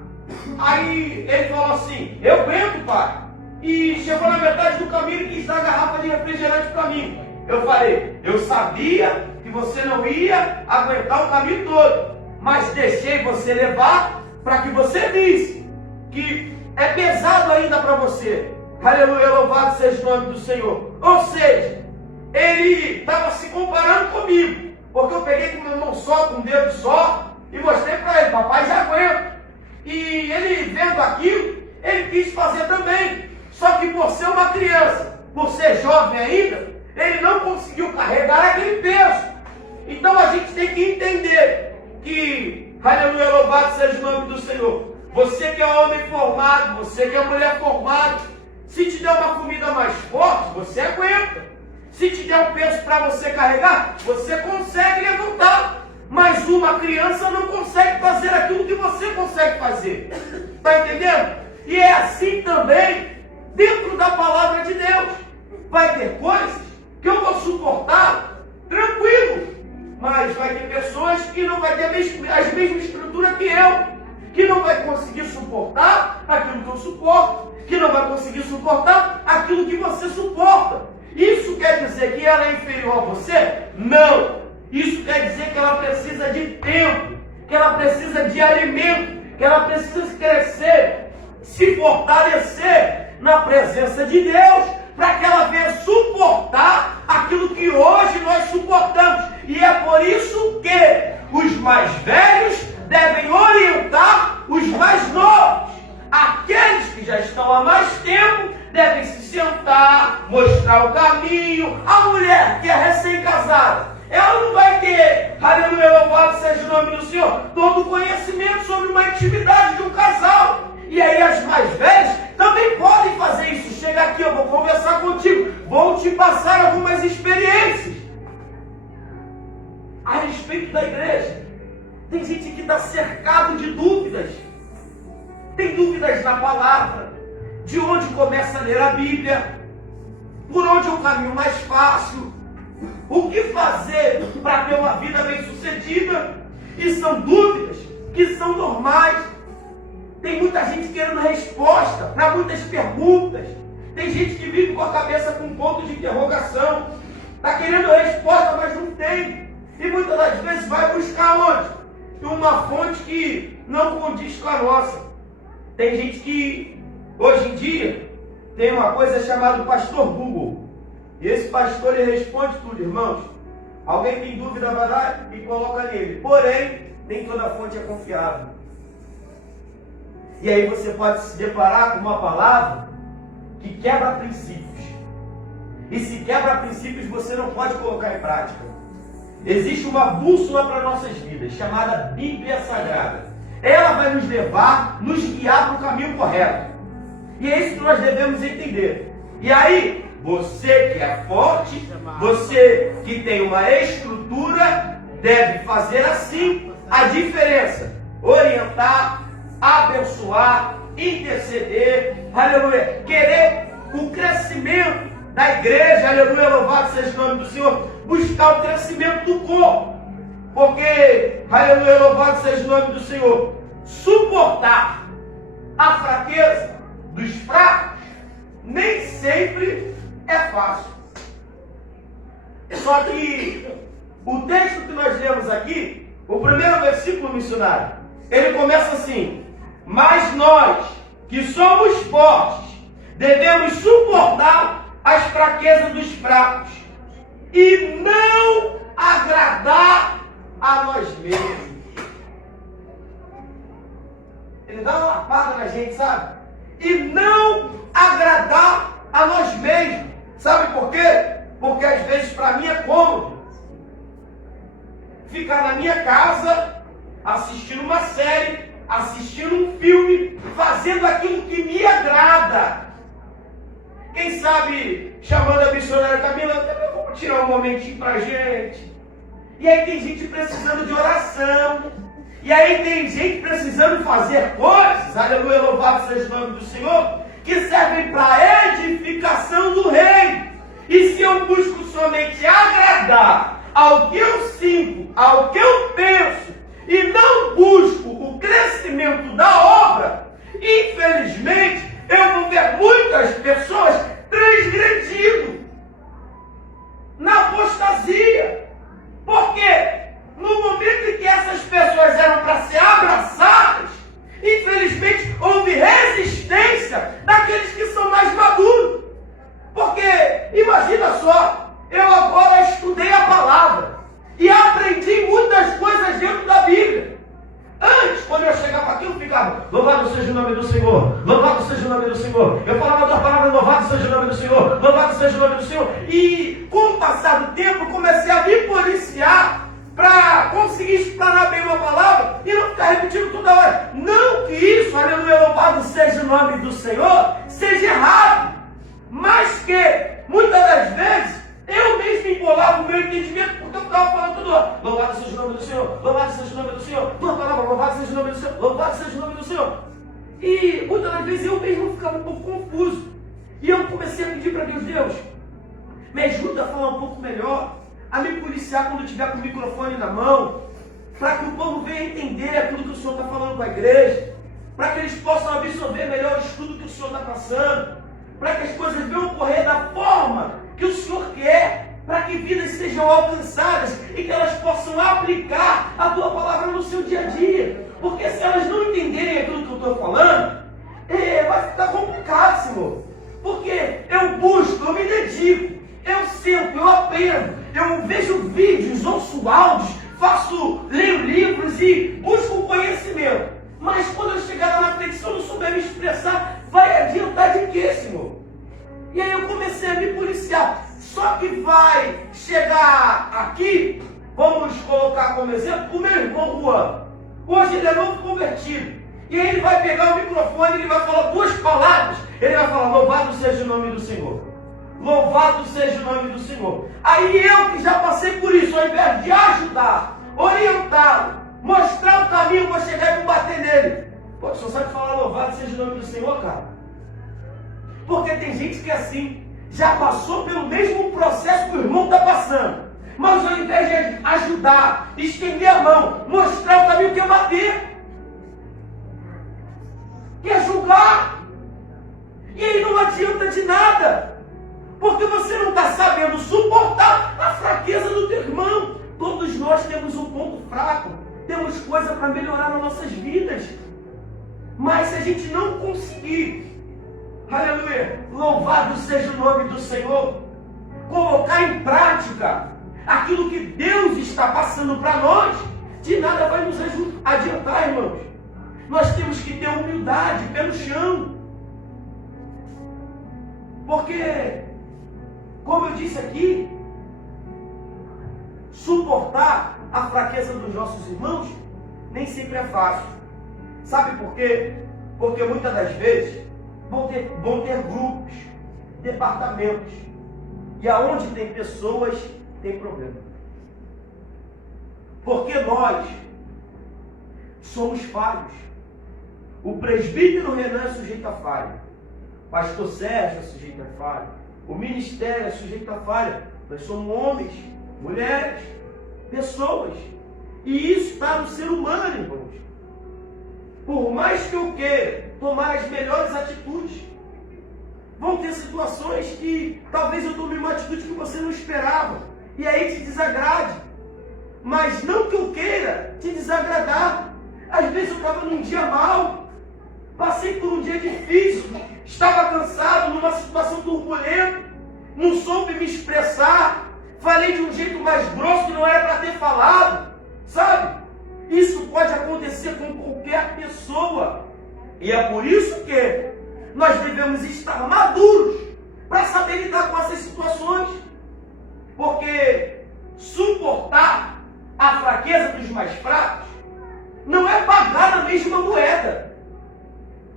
Aí ele falou assim: eu aguento, pai. E chegou na metade do caminho e quis dar a garrafa de refrigerante para mim. Eu falei: eu sabia que você não ia aguentar o caminho todo, mas deixei você levar para que você visse que é pesado ainda para você. Aleluia, louvado seja o nome do Senhor. Ou seja, ele estava se comparando comigo, porque eu peguei com uma mão só, com um dedo só, e mostrei para ele: papai já aguenta. E ele vendo aquilo, ele quis fazer também. Só que por ser uma criança, por ser jovem ainda, ele não conseguiu carregar aquele peso. Então a gente tem que entender que, aleluia, louvado seja o nome do Senhor. Você que é homem formado, você que é mulher formada, se te der uma comida mais forte, você aguenta. Se te der um peso para você carregar, você consegue levantar. Mas uma criança não consegue fazer aquilo que você consegue fazer. Está entendendo? E é assim também dentro da palavra de Deus. Vai ter coisas que eu vou suportar tranquilo, mas vai ter pessoas que não vai ter as mesmas estruturas que eu, que não vai conseguir suportar aquilo que eu suporto, que não vai conseguir suportar aquilo que você suporta. Isso quer dizer que ela é inferior a você? Não. Isso quer dizer que ela precisa de tempo, que ela precisa de alimento, que ela precisa crescer, se fortalecer na presença de Deus, para que ela venha suportar aquilo que hoje nós suportamos. E é por isso que os mais velhos devem orientar os mais novos. Aqueles que já estão há mais tempo devem se sentar, mostrar o caminho. A mulher que é recém-casada, ela não vai ter, aleluia, louvado seja o nome do Senhor, todo o conhecimento sobre uma intimidade de um casal. E aí as mais velhas também podem fazer isso. Chega aqui, eu vou conversar contigo, vou te passar algumas experiências a respeito da igreja. Tem gente que está cercado de dúvidas. Tem dúvidas na palavra, de onde começa a ler a Bíblia, por onde é o caminho mais fácil, o que fazer para ter uma vida bem sucedida. E são dúvidas que são normais. Tem muita gente querendo resposta para muitas perguntas. Tem gente que vive com a cabeça com um ponto de interrogação. Está querendo resposta, mas não tem. E muitas das vezes vai buscar onde? Uma fonte que não condiz com a nossa. Tem gente que, hoje em dia, tem uma coisa chamada pastor Google. E esse pastor, ele responde tudo, irmãos. Alguém tem dúvida, vai lá e coloca nele. Porém, nem toda fonte é confiável. E aí você pode se deparar com uma palavra que quebra princípios. E se quebra princípios, você não pode colocar em prática. Existe uma bússola para nossas vidas, chamada Bíblia Sagrada. Ela vai nos levar, nos guiar para o caminho correto. E é isso que nós devemos entender. E aí, você que é forte, você que tem uma estrutura, deve fazer assim a diferença. Orientar, abençoar, interceder, aleluia, querer o crescimento da igreja, aleluia, louvado seja o nome do Senhor, buscar o crescimento do corpo, porque, aleluia, louvado seja o nome do Senhor, suportar a fraqueza dos fracos nem sempre é fácil. Só que o texto que nós lemos aqui, o primeiro versículo, missionário, ele começa assim: mas nós, que somos fortes, devemos suportar as fraquezas dos fracos e não agradar a nós mesmos. Ele dá uma lapada na gente, sabe? E não agradar a nós mesmos. Sabe por quê? Porque às vezes para mim é cômodo ficar na minha casa, assistindo uma série, assistindo um filme, fazendo aquilo que me agrada. Quem sabe, chamando a missionária Camila, vamos tirar um momentinho pra gente. E aí tem gente precisando de oração. E aí tem gente precisando fazer coisas, aleluia, louvado seja o nome do Senhor, que servem para a edificação do reino. E se eu busco somente agradar ao que eu sinto, ao que eu penso, e não busco o crescimento da obra, infelizmente, eu vou ver muitas pessoas transgredindo na apostasia. Porque no momento em que essas pessoas eram para ser abraçadas, infelizmente houve resistência daqueles que são mais maduros. Porque, imagina só, eu agora estudei a palavra e aprendi muitas coisas dentro da Bíblia. Antes, quando eu chegava aqui, eu ficava, louvado seja o nome do Senhor, louvado seja o nome do Senhor. Eu falava da palavra, louvado seja o nome do Senhor, louvado seja o nome do Senhor. E com o passar do tempo, eu comecei a me policiar para conseguir explanar bem uma palavra e não ficar repetindo toda hora. Não que isso, aleluia, louvado seja o nome do Senhor, seja errado. Mas que, muitas das vezes, eu mesmo embolava o meu entendimento porque eu estava falando tudo. Louvado seja o nome do Senhor, louvado seja o nome do Senhor. Tua palavra, louvado seja o nome do Senhor, louvado seja o nome do Senhor. E muitas das vezes eu mesmo ficava um pouco confuso. E eu comecei a pedir para Deus, Deus, me ajuda a falar um pouco melhor, a me policiar quando eu estiver com o microfone na mão, para que o povo venha entender aquilo que o Senhor está falando com a igreja, para que eles possam absorver melhor o estudo que o Senhor está passando, para que as coisas venham ocorrer da forma que o Senhor quer, para que vidas sejam alcançadas e que elas possam aplicar a Tua palavra no seu dia a dia. Porque se elas não entenderem aquilo que eu estou falando, vai ficar complicado, Senhor. Porque eu busco, eu me dedico, eu sento, eu aprendo, eu vejo vídeos, ouço áudios, leio livros e busco conhecimento. Mas quando eu chegar lá na frente, se eu não souber me expressar, vai adiantar de quê, Senhor? E aí eu comecei a me policiar. Só que vai chegar aqui, vamos colocar como exemplo, o meu irmão Juan. Hoje ele é novo convertido. E aí ele vai pegar o microfone, ele vai falar duas palavras. Ele vai falar, louvado seja o nome do Senhor. Louvado seja o nome do Senhor. Aí eu que já passei por isso, ao invés de ajudar, orientar, mostrar o caminho, vou chegar e vou bater nele. Pô, o senhor sabe falar louvado seja o nome do Senhor, cara? Porque tem gente que é assim, já passou pelo mesmo processo que o irmão está passando. Mas ao invés de ajudar, estender a mão, mostrar o caminho, quer bater. Quer julgar. E aí não adianta de nada. Porque você não está sabendo suportar a fraqueza do teu irmão. Todos nós temos um ponto fraco. Temos coisa para melhorar nas nossas vidas. Mas se a gente não conseguir, aleluia, louvado seja o nome do Senhor, colocar em prática aquilo que Deus está passando para nós, de nada vai nos adiantar, irmãos. Nós temos que ter humildade, pé no chão. Porque, como eu disse aqui, suportar a fraqueza dos nossos irmãos nem sempre é fácil. Sabe por quê? Porque muitas das vezes vão ter grupos, departamentos. E aonde tem pessoas, tem problema. Porque nós somos falhos. O presbítero Renan é sujeito a falha. O pastor Sérgio é sujeito a falha. O ministério é sujeito a falha. Nós somos homens, mulheres, pessoas. E isso está no ser humano, irmãos. Por mais que eu queira tomar as melhores atitudes, vão ter situações que talvez eu tome uma atitude que você não esperava. E aí te desagrade. Mas não que eu queira te desagradar. Às vezes eu estava num dia mau, passei por um dia difícil, estava cansado, numa situação turbulenta, não soube me expressar, falei de um jeito mais grosso que não era para ter falado, sabe? Isso pode acontecer com qualquer pessoa. E é por isso que nós devemos estar maduros para saber lidar com essas situações. Porque suportar a fraqueza dos mais fracos não é pagar na mesma moeda.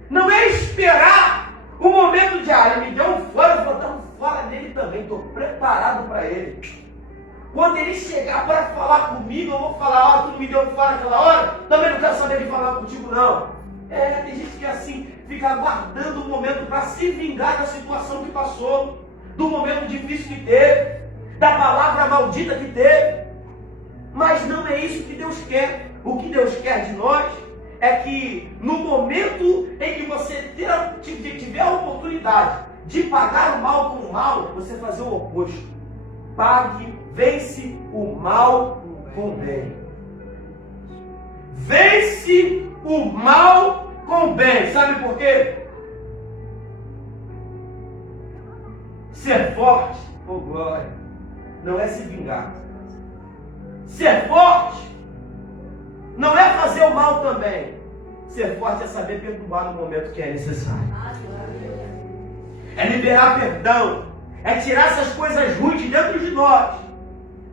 Não é esperar o momento de, ele me deu um fora, eu vou dar um fora nele também, estou preparado para ele. Quando ele chegar para falar comigo, eu vou falar, tu não me deu o que falar naquela hora, também não quero saber de falar contigo não. Tem gente que assim, fica aguardando o momento para se vingar da situação que passou, do momento difícil que teve, da palavra maldita que teve. Mas não é isso que Deus quer. O que Deus quer de nós é que no momento em que você tiver a oportunidade de pagar o mal com o mal, você fazer o oposto. Vence o mal com o bem. Vence o mal com o bem. Sabe por quê? Ser forte, oh glória, não é se vingar. Ser forte não é fazer o mal também. Ser forte é saber perdoar no momento que é necessário. É liberar perdão. É tirar essas coisas ruins de dentro de nós.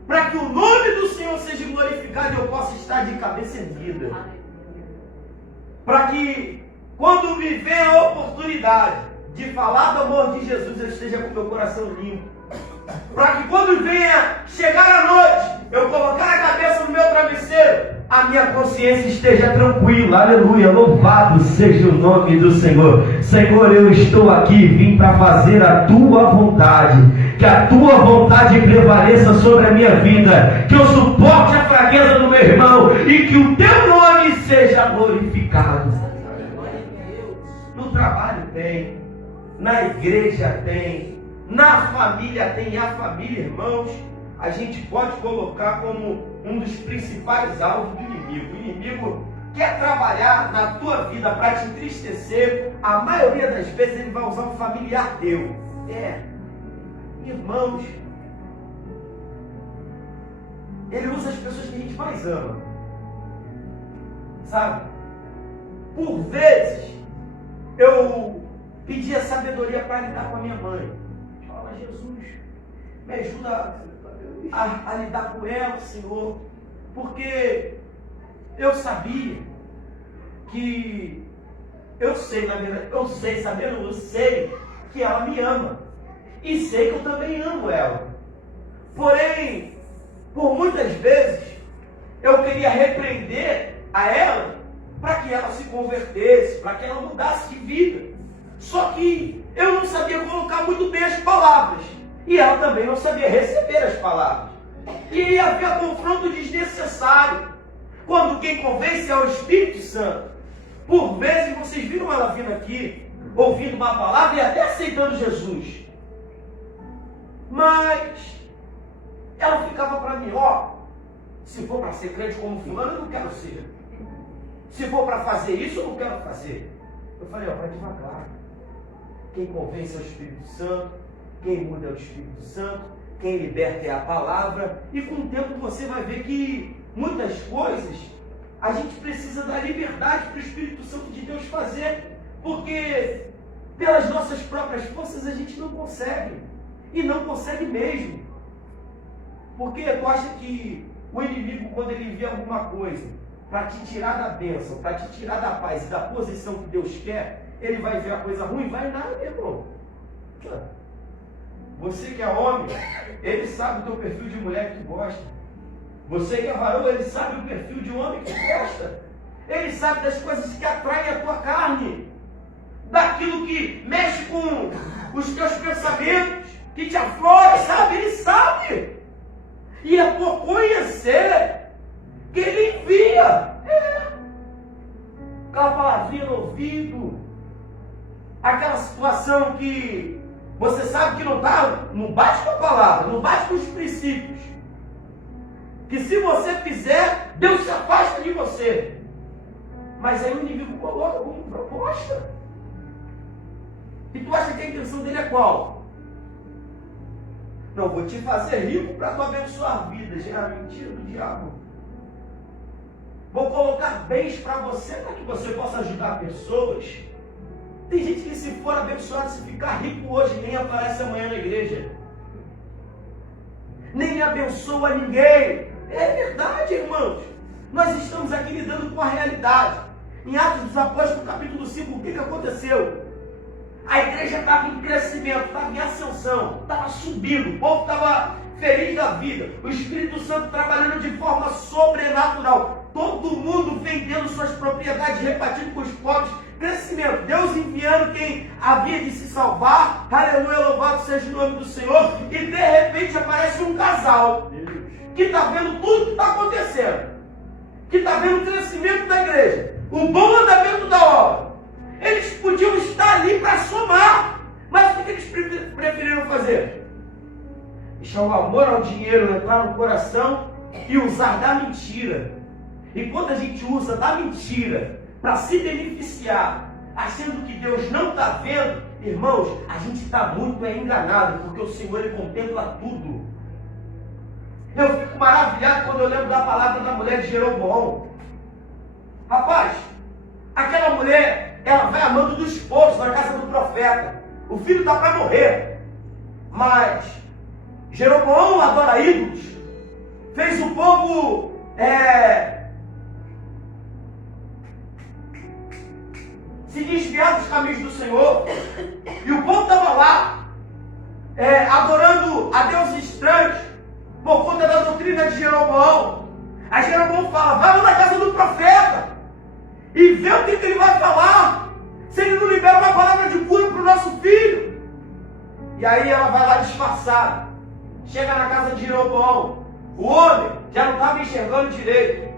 Para que o nome do Senhor seja glorificado e eu possa estar de cabeça erguida. Para que quando me venha a oportunidade de falar do amor de Jesus, eu esteja com meu coração limpo. Para que quando venha chegar a noite, eu colocar a cabeça no meu travesseiro, a minha consciência esteja tranquila. Aleluia, louvado seja o nome do Senhor. Senhor, eu estou aqui, vim para fazer a tua vontade. Que a tua vontade prevaleça sobre a minha vida. Que eu suporte a fraqueza do meu irmão e que o teu nome seja glorificado. No trabalho tem, na igreja tem, na família tem. A família, irmãos, a gente pode colocar como um dos principais alvos do inimigo. O inimigo quer trabalhar na tua vida para te entristecer. A maioria das vezes ele vai usar um familiar teu. Irmãos, ele usa as pessoas que a gente mais ama. Sabe? Por vezes, eu pedia sabedoria para lidar com a minha mãe. Fala, Jesus, me ajuda a lidar com ela, Senhor, porque eu sabia que, eu sei que ela me ama, e sei que eu também amo ela. Porém, por muitas vezes, eu queria repreender a ela para que ela se convertesse, para que ela mudasse de vida. Só que eu não sabia colocar muito bem as palavras. E ela também não sabia receber as palavras. E havia confronto desnecessário. Quando quem convence é o Espírito Santo. Por vezes vocês viram ela vindo aqui, ouvindo uma palavra e até aceitando Jesus. Mas ela ficava para mim, se for para ser crente como fulano, eu não quero ser. Se for para fazer isso, eu não quero fazer. Eu falei, vai devagar. Quem convence é o Espírito Santo. Quem muda é o Espírito Santo, quem liberta é a palavra, e com o tempo você vai ver que muitas coisas a gente precisa dar liberdade para o Espírito Santo de Deus fazer, porque pelas nossas próprias forças a gente não consegue, e não consegue mesmo. Porque tu acha que o inimigo, quando ele envia alguma coisa para te tirar da bênção, para te tirar da paz e da posição que Deus quer, ele vai ver a coisa ruim? Vai nada, meu irmão. Você que é homem, ele sabe o teu perfil de mulher que tu gosta. Você que é varão, ele sabe o perfil de homem que gosta. Ele sabe das coisas que atraem a tua carne, daquilo que mexe com os teus pensamentos, que te aflora, sabe? Ele sabe. E é por conhecer que ele envia. Aquela palavrinha no ouvido, aquela situação que você sabe que não bate com a palavra, não bate com os princípios. Que se você fizer, Deus se afasta de você. Mas aí o inimigo coloca como proposta. E tu acha que a intenção dele é qual? Não, vou te fazer rico para tu abençoar vidas. É a mentira do diabo. Vou colocar bens para você, para que você possa ajudar pessoas. Tem gente que se for abençoado, se ficar rico hoje, nem aparece amanhã na igreja. Nem abençoa ninguém. É verdade, irmãos. Nós estamos aqui lidando com a realidade. Em Atos dos Apóstolos, capítulo 5, o que aconteceu? A igreja estava em crescimento, estava em ascensão, estava subindo, o povo estava feliz da vida, o Espírito Santo trabalhando de forma sobrenatural, todo mundo vendendo suas propriedades, repartindo com os pobres, crescimento, Deus enviando quem havia de se salvar, aleluia, louvado seja o nome do Senhor, e de repente aparece um casal que está vendo tudo que está acontecendo, que está vendo o crescimento da igreja, o bom andamento da obra. Eles podiam estar ali para somar, mas o que eles preferiram fazer? Deixar o amor ao dinheiro entrar no coração e usar da mentira. E quando a gente usa da mentira para se beneficiar, achando que Deus não está vendo, irmãos, a gente está muito enganado, porque o Senhor Ele contempla tudo. Eu fico maravilhado quando eu lembro da palavra da mulher de Jeroboão. Rapaz, aquela mulher, ela vai amando do esposo na casa do profeta. O filho está para morrer. Mas Jeroboão adora ídolos. Fez o povo se desviar dos caminhos do Senhor. E o povo estava lá, adorando a deuses estranhos, por conta da doutrina de Jeroboão. Aí Jeroboão fala, vai lá na casa do profeta e vê o que ele vai falar, se ele não libera uma palavra de cura para o nosso filho. E aí ela vai lá disfarçada, chega na casa de Jeroboão. O homem já não estava enxergando direito,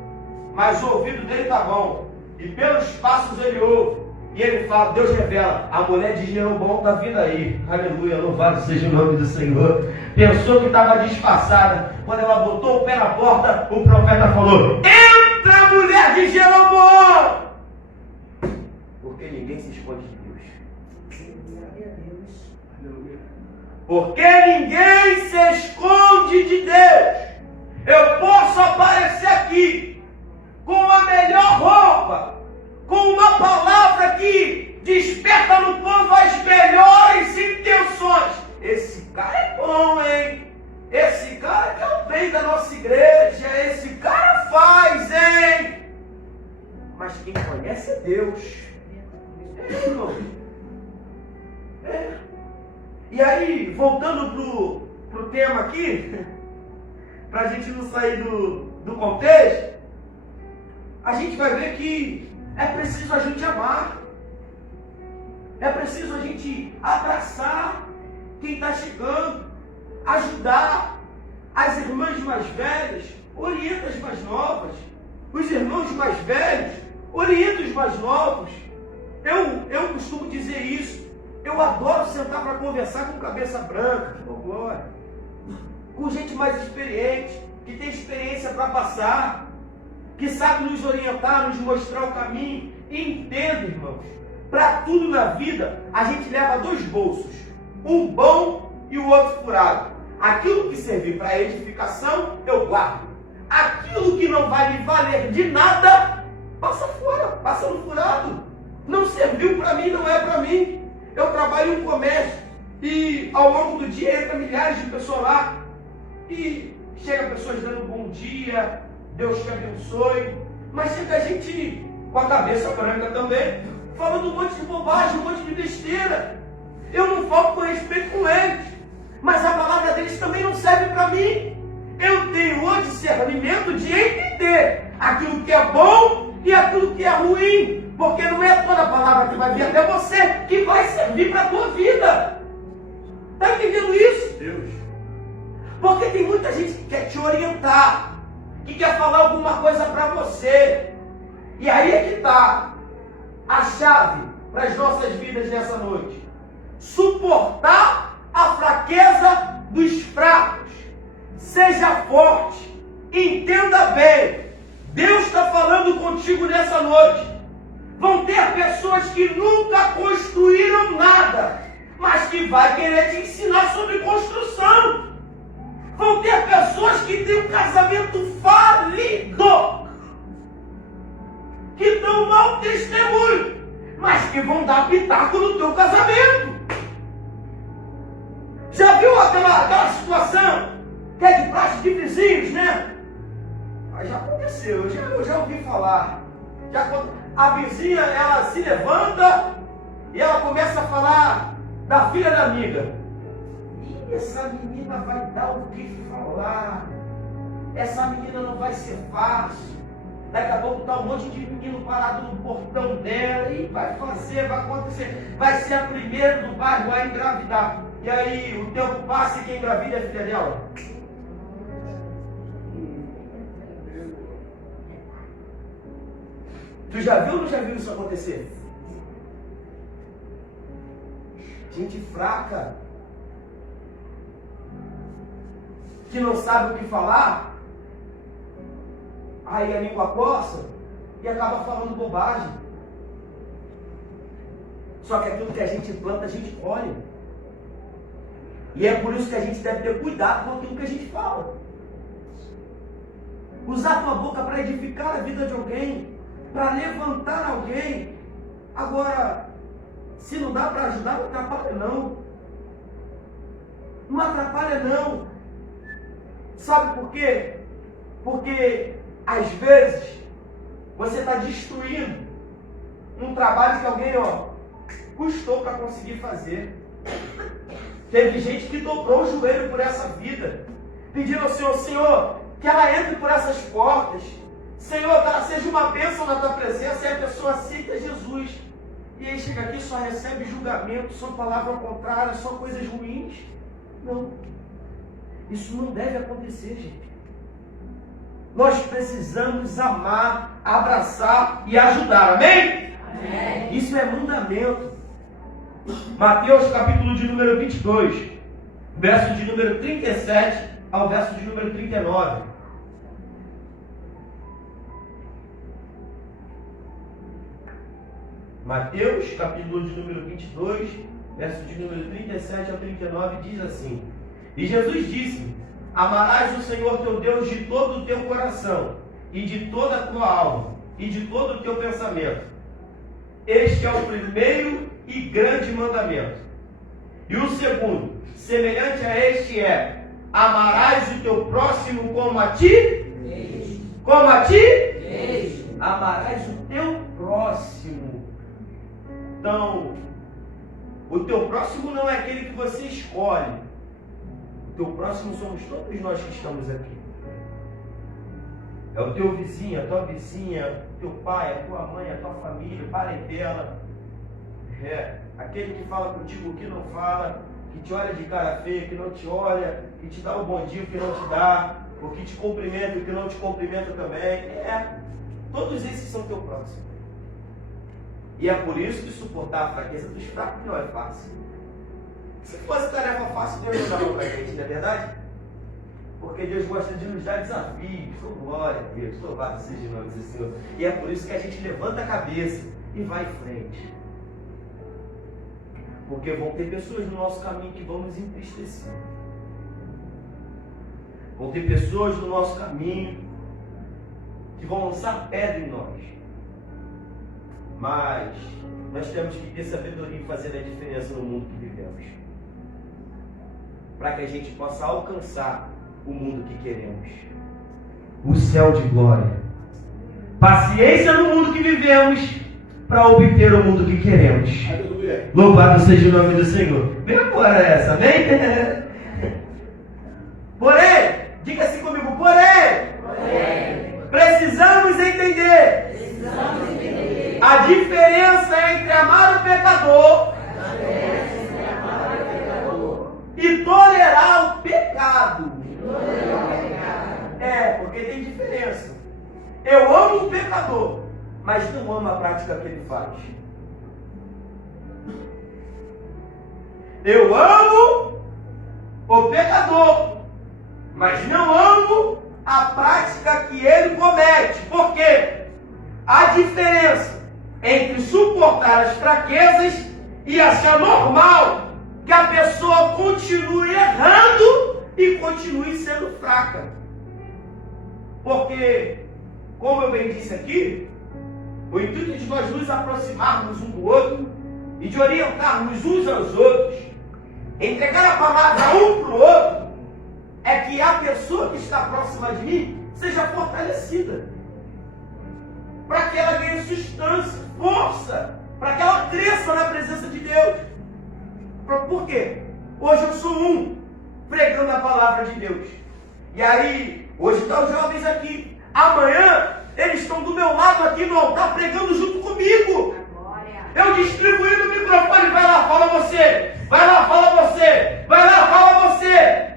mas o ouvido dele está bom, e pelos passos ele ouve. E ele fala, Deus revela, a mulher de Jeroboão está vindo aí. Aleluia, louvado seja o nome do Senhor. Pensou que estava disfarçada. Quando ela botou o pé na porta, o profeta falou, entra, mulher de Jeroboão! Porque ninguém se esconde de Deus. Porque ninguém se esconde de Deus. Eu posso aparecer aqui com a melhor roupa, com uma palavra que desperta no povo as melhores intenções. Esse cara é bom, hein? Esse cara que é o bem da nossa igreja. Esse cara faz, hein? Mas quem conhece é Deus. E aí, voltando pro tema aqui, para a gente não sair do contexto, a gente vai ver que é preciso a gente amar. É preciso a gente abraçar quem está chegando, ajudar as irmãs mais velhas, orienta as mais novas, os irmãos mais velhos, orienta os mais novos. Eu costumo dizer isso. Eu adoro sentar para conversar com cabeça branca, oh glória, com gente mais experiente, que tem experiência para passar, que sabe nos orientar, nos mostrar o caminho. E entenda, irmãos, para tudo na vida, a gente leva dois bolsos, um bom e o outro furado. Aquilo que servir para edificação, eu guardo. Aquilo que não vai me valer de nada, passa fora, passa no furado. Não serviu para mim, não é para mim. Eu trabalho em um comércio e ao longo do dia entra milhares de pessoas lá e chega pessoas dando bom dia, Deus te abençoe, mas chega gente com a cabeça branca também, falando um monte de bobagem, um monte de besteira. Eu não falo com respeito com eles, mas a palavra deles também não serve para mim. Eu tenho o discernimento de entender aquilo que é bom e aquilo que é ruim, porque não é toda a palavra que vai vir até você que vai servir para a tua vida. Está entendendo isso? Deus. Porque tem muita gente que quer te orientar, que quer falar alguma coisa para você. E aí é que está a chave para as nossas vidas nessa noite. Suportar a fraqueza dos fracos. Seja forte. Entenda bem. Deus está falando contigo nessa noite. Vão ter pessoas que nunca construíram nada, mas que vai querer te ensinar sobre construção. Vão ter pessoas que têm um casamento falido, que dão mau testemunho, mas que vão dar pitaco no teu casamento. Já viu aquela situação que é de praxe de vizinhos, né? Mas já aconteceu, eu já ouvi falar. A vizinha, ela se levanta e ela começa a falar da filha da amiga. Ih, essa menina vai dar o que falar. Essa menina não vai ser fácil. Daqui a pouco está um monte de menino parado no portão dela e vai fazer, vai acontecer. Vai ser a primeira do bairro a engravidar. E aí o tempo passa e quem engravida é a filha dela. Tu já viu ou não já viu isso acontecer? Gente fraca, que não sabe o que falar, aí a língua coça e acaba falando bobagem. Só que aquilo que a gente planta, a gente colhe. E é por isso que a gente deve ter cuidado com aquilo que a gente fala. Usar a tua boca para edificar a vida de alguém, para levantar alguém. Agora, se não dá para ajudar, não atrapalha não. Não atrapalha não. Sabe por quê? Porque, às vezes, você está destruindo um trabalho que alguém, custou para conseguir fazer. Teve gente que dobrou o joelho por essa vida, pedindo ao Senhor, Senhor, que ela entre por essas portas. Senhor, que ela seja uma bênção na tua presença, e a pessoa aceita Jesus. E aí chega aqui e só recebe julgamento, só palavra contrária, só coisas ruins. Não. Isso não deve acontecer, gente. Nós precisamos amar, abraçar e ajudar. Amém? Amém. Isso é mandamento. Mateus capítulo de número 22, verso de número 37 ao verso de número 39. Mateus capítulo de número 22, verso de número 37 ao 39 diz assim: E Jesus disse: Amarás o Senhor teu Deus de todo o teu coração, e de toda a tua alma, e de todo o teu pensamento. Este é o primeiro e grande mandamento. E o segundo, semelhante a este, é: amarás o teu próximo como a ti? Como a ti? Amarás o teu próximo. Então, o teu próximo não é aquele que você escolhe. O teu próximo somos todos nós que estamos aqui. É o teu vizinho, a tua vizinha, o teu pai, a tua mãe, a tua família, parentela. É aquele que fala contigo, que não fala, que te olha de cara feia, que não te olha, que te dá o bom dia, que não te dá, o que te cumprimenta, o que não te cumprimenta também. Todos esses são teu próximo. E é por isso que suportar a fraqueza dos fracos não é fácil. Se fosse tarefa fácil, Deus não dava para a gente, não é verdade? Porque Deus gosta de nos dar desafios. Oh, glória a Deus, louvado seja o nome do Senhor. E é por isso que a gente levanta a cabeça e vai em frente. Porque vão ter pessoas no nosso caminho que vão nos entristecer. Vão ter pessoas no nosso caminho que vão lançar pedra em nós. Mas nós temos que ter sabedoria em fazer a diferença no mundo que vivemos. Para que a gente possa alcançar o mundo que queremos. O céu de glória. Paciência no mundo que vivemos para obter o mundo que queremos. Aleluia. Louvado seja o nome do Senhor. Vem agora essa, amém? Porém, diga assim comigo, porém, precisamos entender a diferença entre amar o pecador e tolerar o pecado. Porque tem diferença. Eu amo o pecador, mas não amo a prática que ele faz. Eu amo o pecador, mas não amo a prática que ele comete. Por quê? A diferença entre suportar as fraquezas e achar normal que a pessoa continue errando e continue sendo fraca. Porque, como eu bem disse aqui, o intuito de nós nos aproximarmos um do outro e de orientarmos uns aos outros, entregar a palavra um para o outro, é que a pessoa que está próxima de mim seja fortalecida, para que ela ganhe sustância, força, para que ela cresça na presença de Deus. Por quê? Hoje eu sou um, pregando a palavra de Deus. E aí, hoje estão os jovens aqui. Amanhã, eles estão do meu lado aqui no altar pregando junto comigo. Eu distribuindo o microfone, vai lá, fala você. Vai lá, fala você. Vai lá, fala você.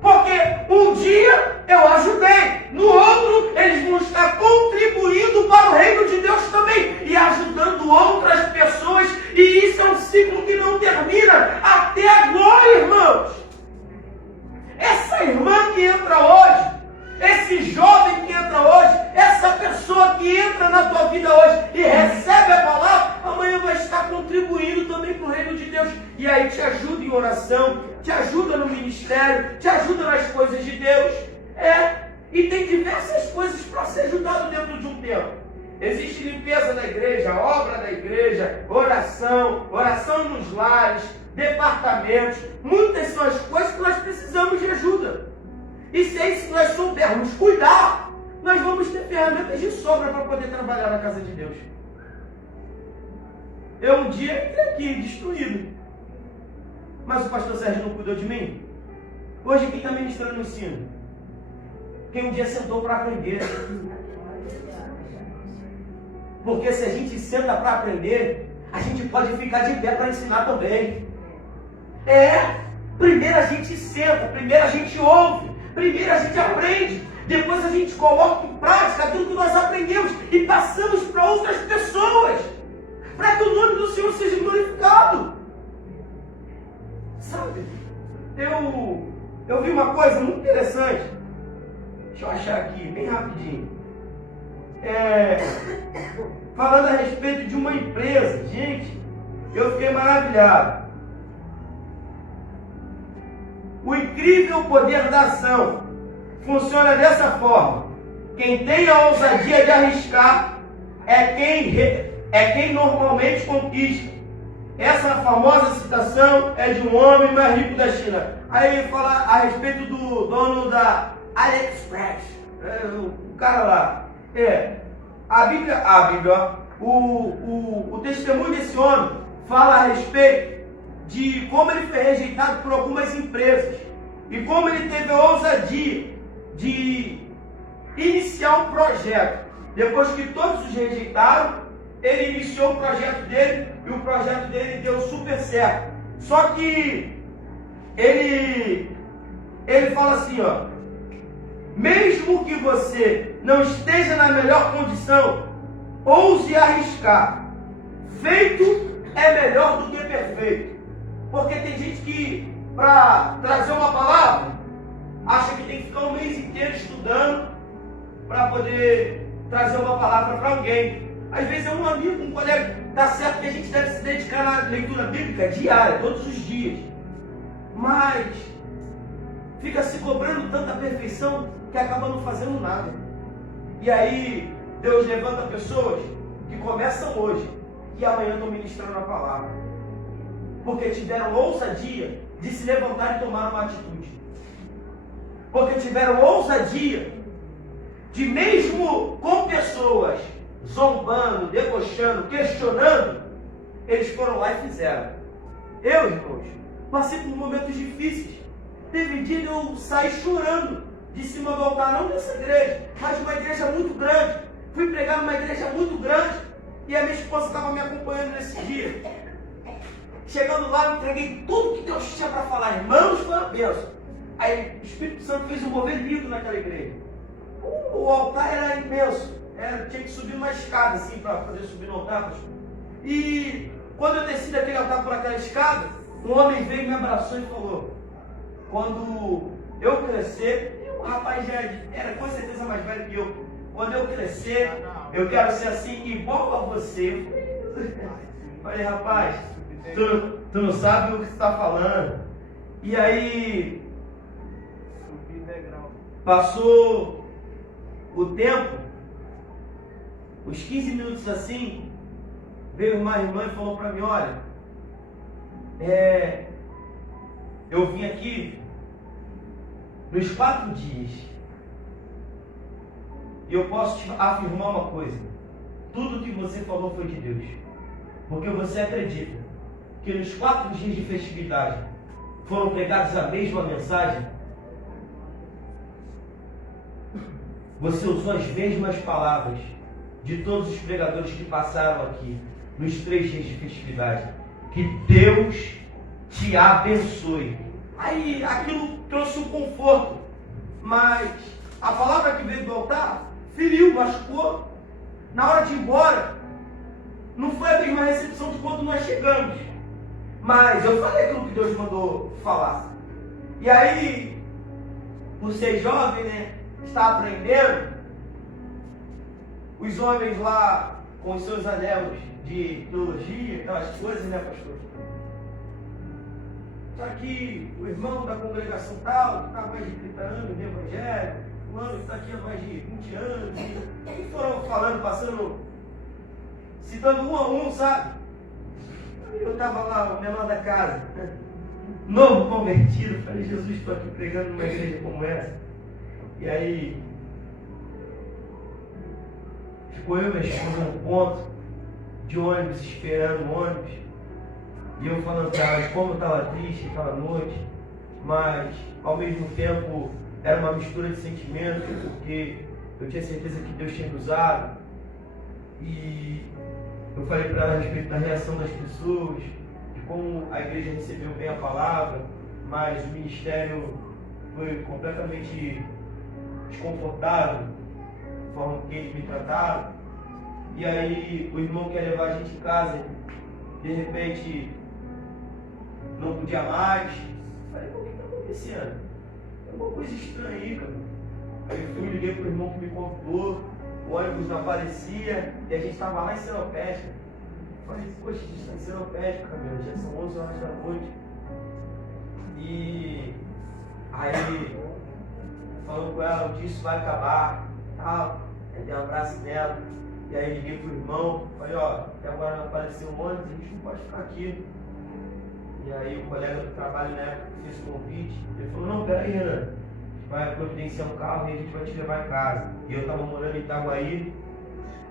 Porque um dia eu ajudei, no outro eles vão estar contribuindo para o reino de Deus também e ajudando outras pessoas, e isso é um ciclo que não termina até a glória, irmãos. Essa irmã que entra hoje, esse jovem que entra hoje, essa pessoa que entra na tua vida hoje e recebe a palavra, amanhã vai estar contribuindo também para o reino de Deus. E aí te ajuda em oração, te ajuda no ministério, te ajuda nas coisas de Deus. E tem diversas coisas para ser ajudado dentro de um tempo. Existe limpeza da igreja, obra da igreja, oração nos lares, departamentos. Muitas são as coisas que nós precisamos de ajuda. E se nós soubermos cuidar, nós vamos ter ferramentas de sobra para poder trabalhar na casa de Deus. Eu um dia entrei aqui destruído, mas o pastor Sérgio não cuidou de mim. Hoje quem está ministrando no ensino? Quem um dia sentou para aprender. Porque se a gente senta para aprender, a gente pode ficar de pé para ensinar também. Primeiro a gente senta, primeiro a gente ouve, primeiro a gente aprende, depois a gente coloca em prática aquilo que nós aprendemos e passamos para outras pessoas, para que o nome do Senhor seja glorificado. Sabe, eu vi uma coisa muito interessante. Deixa eu achar aqui, bem rapidinho. Falando a respeito de uma empresa, gente, eu fiquei maravilhado. O incrível poder da ação funciona dessa forma. Quem tem a ousadia de arriscar é quem normalmente conquista. Essa famosa citação é de um homem mais rico da China. Aí ele fala a respeito do dono da AliExpress, o cara lá. A Bíblia, o testemunho desse homem fala a respeito de como ele foi rejeitado por algumas empresas e como ele teve a ousadia de iniciar um projeto. Depois que todos os rejeitaram, ele iniciou o projeto dele e o projeto dele deu super certo. Só que ele fala assim, mesmo que você não esteja na melhor condição, ouse arriscar. Feito é melhor do que perfeito. Porque tem gente que, para trazer uma palavra, acha que tem que ficar um mês inteiro estudando para poder trazer uma palavra para alguém. Às vezes é um amigo, um colega. Está certo que a gente deve se dedicar na leitura bíblica diária, todos os dias. Mas fica se cobrando tanta perfeição que acaba não fazendo nada. E aí Deus levanta pessoas que começam hoje e amanhã estão ministrando a palavra, porque tiveram ousadia de se levantar e tomar uma atitude, porque tiveram ousadia de, mesmo com pessoas zombando, debochando, questionando, eles foram lá e fizeram. Eu, irmãos, passei por momentos difíceis. Teve dia de eu sair chorando de cima do altar, não dessa igreja, mas de uma igreja muito grande. Fui pregar numa igreja muito grande e a minha esposa estava me acompanhando nesse dia. Chegando lá, eu entreguei tudo que Deus tinha para falar. Irmãos, foi uma bênção. Aí o Espírito Santo fez um mover lindo naquela igreja. O altar era imenso. Tinha que subir uma escada assim para poder subir no altar. E quando eu desci daquele altar por aquela escada, um homem veio e me abraçou e falou: quando eu crescer, o rapaz já era com certeza mais velho que eu. Quando eu crescer, eu quero ser assim igual a você. Falei, rapaz, tu não sabe o que você está falando. E aí, passou o tempo, uns 15 minutos assim, veio uma irmã e falou para mim: olha, eu vim aqui nos 4 dias e eu posso te afirmar uma coisa: tudo que você falou foi de Deus, porque você acredita que nos 4 dias de festividade foram pregados a mesma mensagem? Você usou as mesmas palavras de todos os pregadores que passaram aqui nos 3 dias de festividade. Que Deus te abençoe. Aí aquilo trouxe um conforto, mas a palavra que veio do altar feriu, machucou. Na hora de ir embora, não foi a mesma recepção de quando nós chegamos. Mas eu falei aquilo que Deus mandou falar. E aí, por ser jovem, né, está aprendendo, os homens lá com os seus anéis de teologia, aquelas coisas, né, pastor? Só que o irmão da congregação tal, que está há mais de 30 anos no evangelho, o ano que está aqui há mais de 20 anos, e foram falando, passando, citando um a um, sabe? Eu estava lá, o menor da casa, novo convertido, falei, Jesus, estou aqui pregando numa igreja como essa. E aí, ficou eu e minha esposa no ponto de ônibus, esperando o ônibus. E eu falando para elas como eu estava triste aquela noite, mas ao mesmo tempo era uma mistura de sentimentos, porque eu tinha certeza que Deus tinha me usado. E eu falei para ela a respeito da reação das pessoas, de como a igreja recebeu bem a palavra, mas o ministério foi completamente desconfortável, da forma que eles me trataram. E aí o irmão quer levar a gente em casa, de repente não podia mais. Falei, o que está acontecendo? É uma coisa estranha aí, cara. Aí eu fui, liguei pro irmão que me convidou, o ônibus não aparecia, e a gente estava lá em Seropédica. Falei, poxa, a gente está em Seropédica, cabelo, já são 11 horas da noite. E aí, falando com ela, o disso vai acabar, tal. Aí dei um abraço nela, e aí liguei pro irmão, falei, ó, até agora não apareceu o ônibus, a gente não pode ficar aqui. E aí o colega do trabalho na época fez o convite, ele falou, não, peraí, Renan, a gente vai providenciar um carro e a gente vai te levar em casa. E eu estava morando em Itaguaí,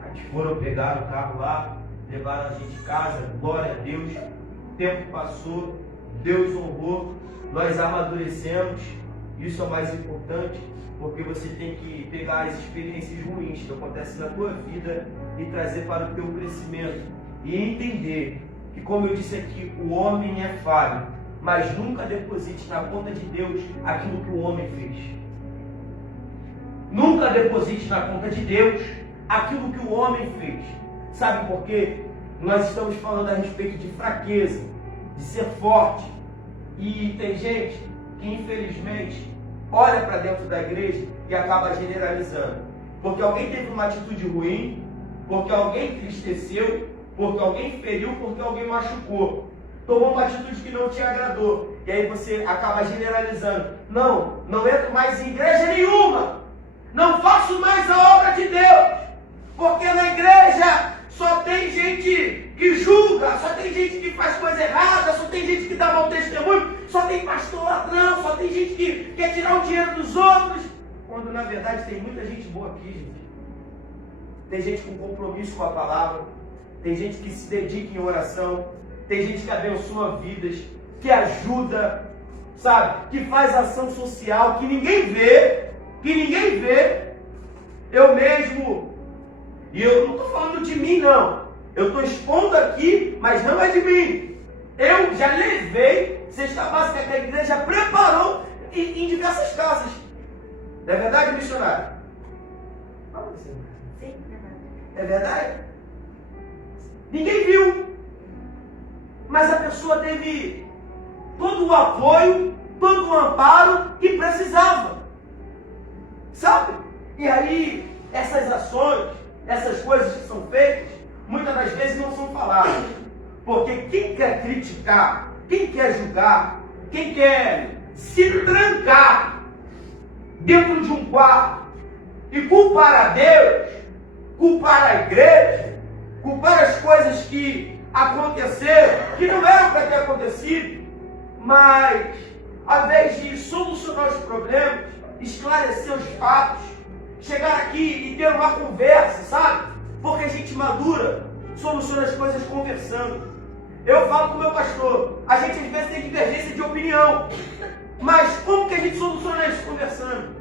a gente foram pegar o carro lá, levaram a gente em casa, glória a Deus, o tempo passou, Deus honrou, nós amadurecemos, isso é o mais importante, porque você tem que pegar as experiências ruins que acontecem na tua vida e trazer para o teu crescimento e entender que, como eu disse aqui, o homem é falho, mas nunca deposite na conta de Deus aquilo que o homem fez. Nunca deposite na conta de Deus aquilo que o homem fez. Sabe por quê? Nós estamos falando a respeito de fraqueza, de ser forte. E tem gente que, infelizmente, olha para dentro da igreja e acaba generalizando. Porque alguém teve uma atitude ruim, porque alguém entristeceu, porque alguém feriu, porque alguém machucou. Tomou uma atitude que não te agradou. E aí você acaba generalizando. Não entro mais em igreja nenhuma. Não faço mais a obra de Deus. Porque na igreja só tem gente que julga, só tem gente que faz coisa errada, só tem gente que dá mau testemunho, só tem pastor ladrão, só tem gente que quer tirar o dinheiro dos outros. Quando na verdade tem muita gente boa aqui, gente. Tem gente com compromisso com a palavra, tem gente que se dedica em oração, tem gente que abençoa vidas, que ajuda, sabe? Que faz ação social, que ninguém vê. Eu mesmo, e eu não estou falando de mim não, eu estou expondo aqui, mas não é de mim. Eu já levei cesta básica que a igreja preparou em diversas casas. Não é verdade, missionário? Sim, é verdade? Ninguém viu, mas a pessoa teve todo o apoio, todo o amparo que precisava, sabe? E aí, essas ações, essas coisas que são feitas, muitas das vezes não são faladas, porque quem quer criticar, quem quer julgar, quem quer se trancar dentro de um quarto e culpar a Deus, culpar a igreja, culpar as coisas que aconteceram, que não eram para ter acontecido, mas, ao invés de solucionar os problemas, esclarecer os fatos, chegar aqui e ter uma conversa, sabe? Porque a gente madura, soluciona as coisas conversando. Eu falo com o meu pastor. A gente às vezes tem divergência de opinião. Mas como que a gente soluciona isso? Conversando.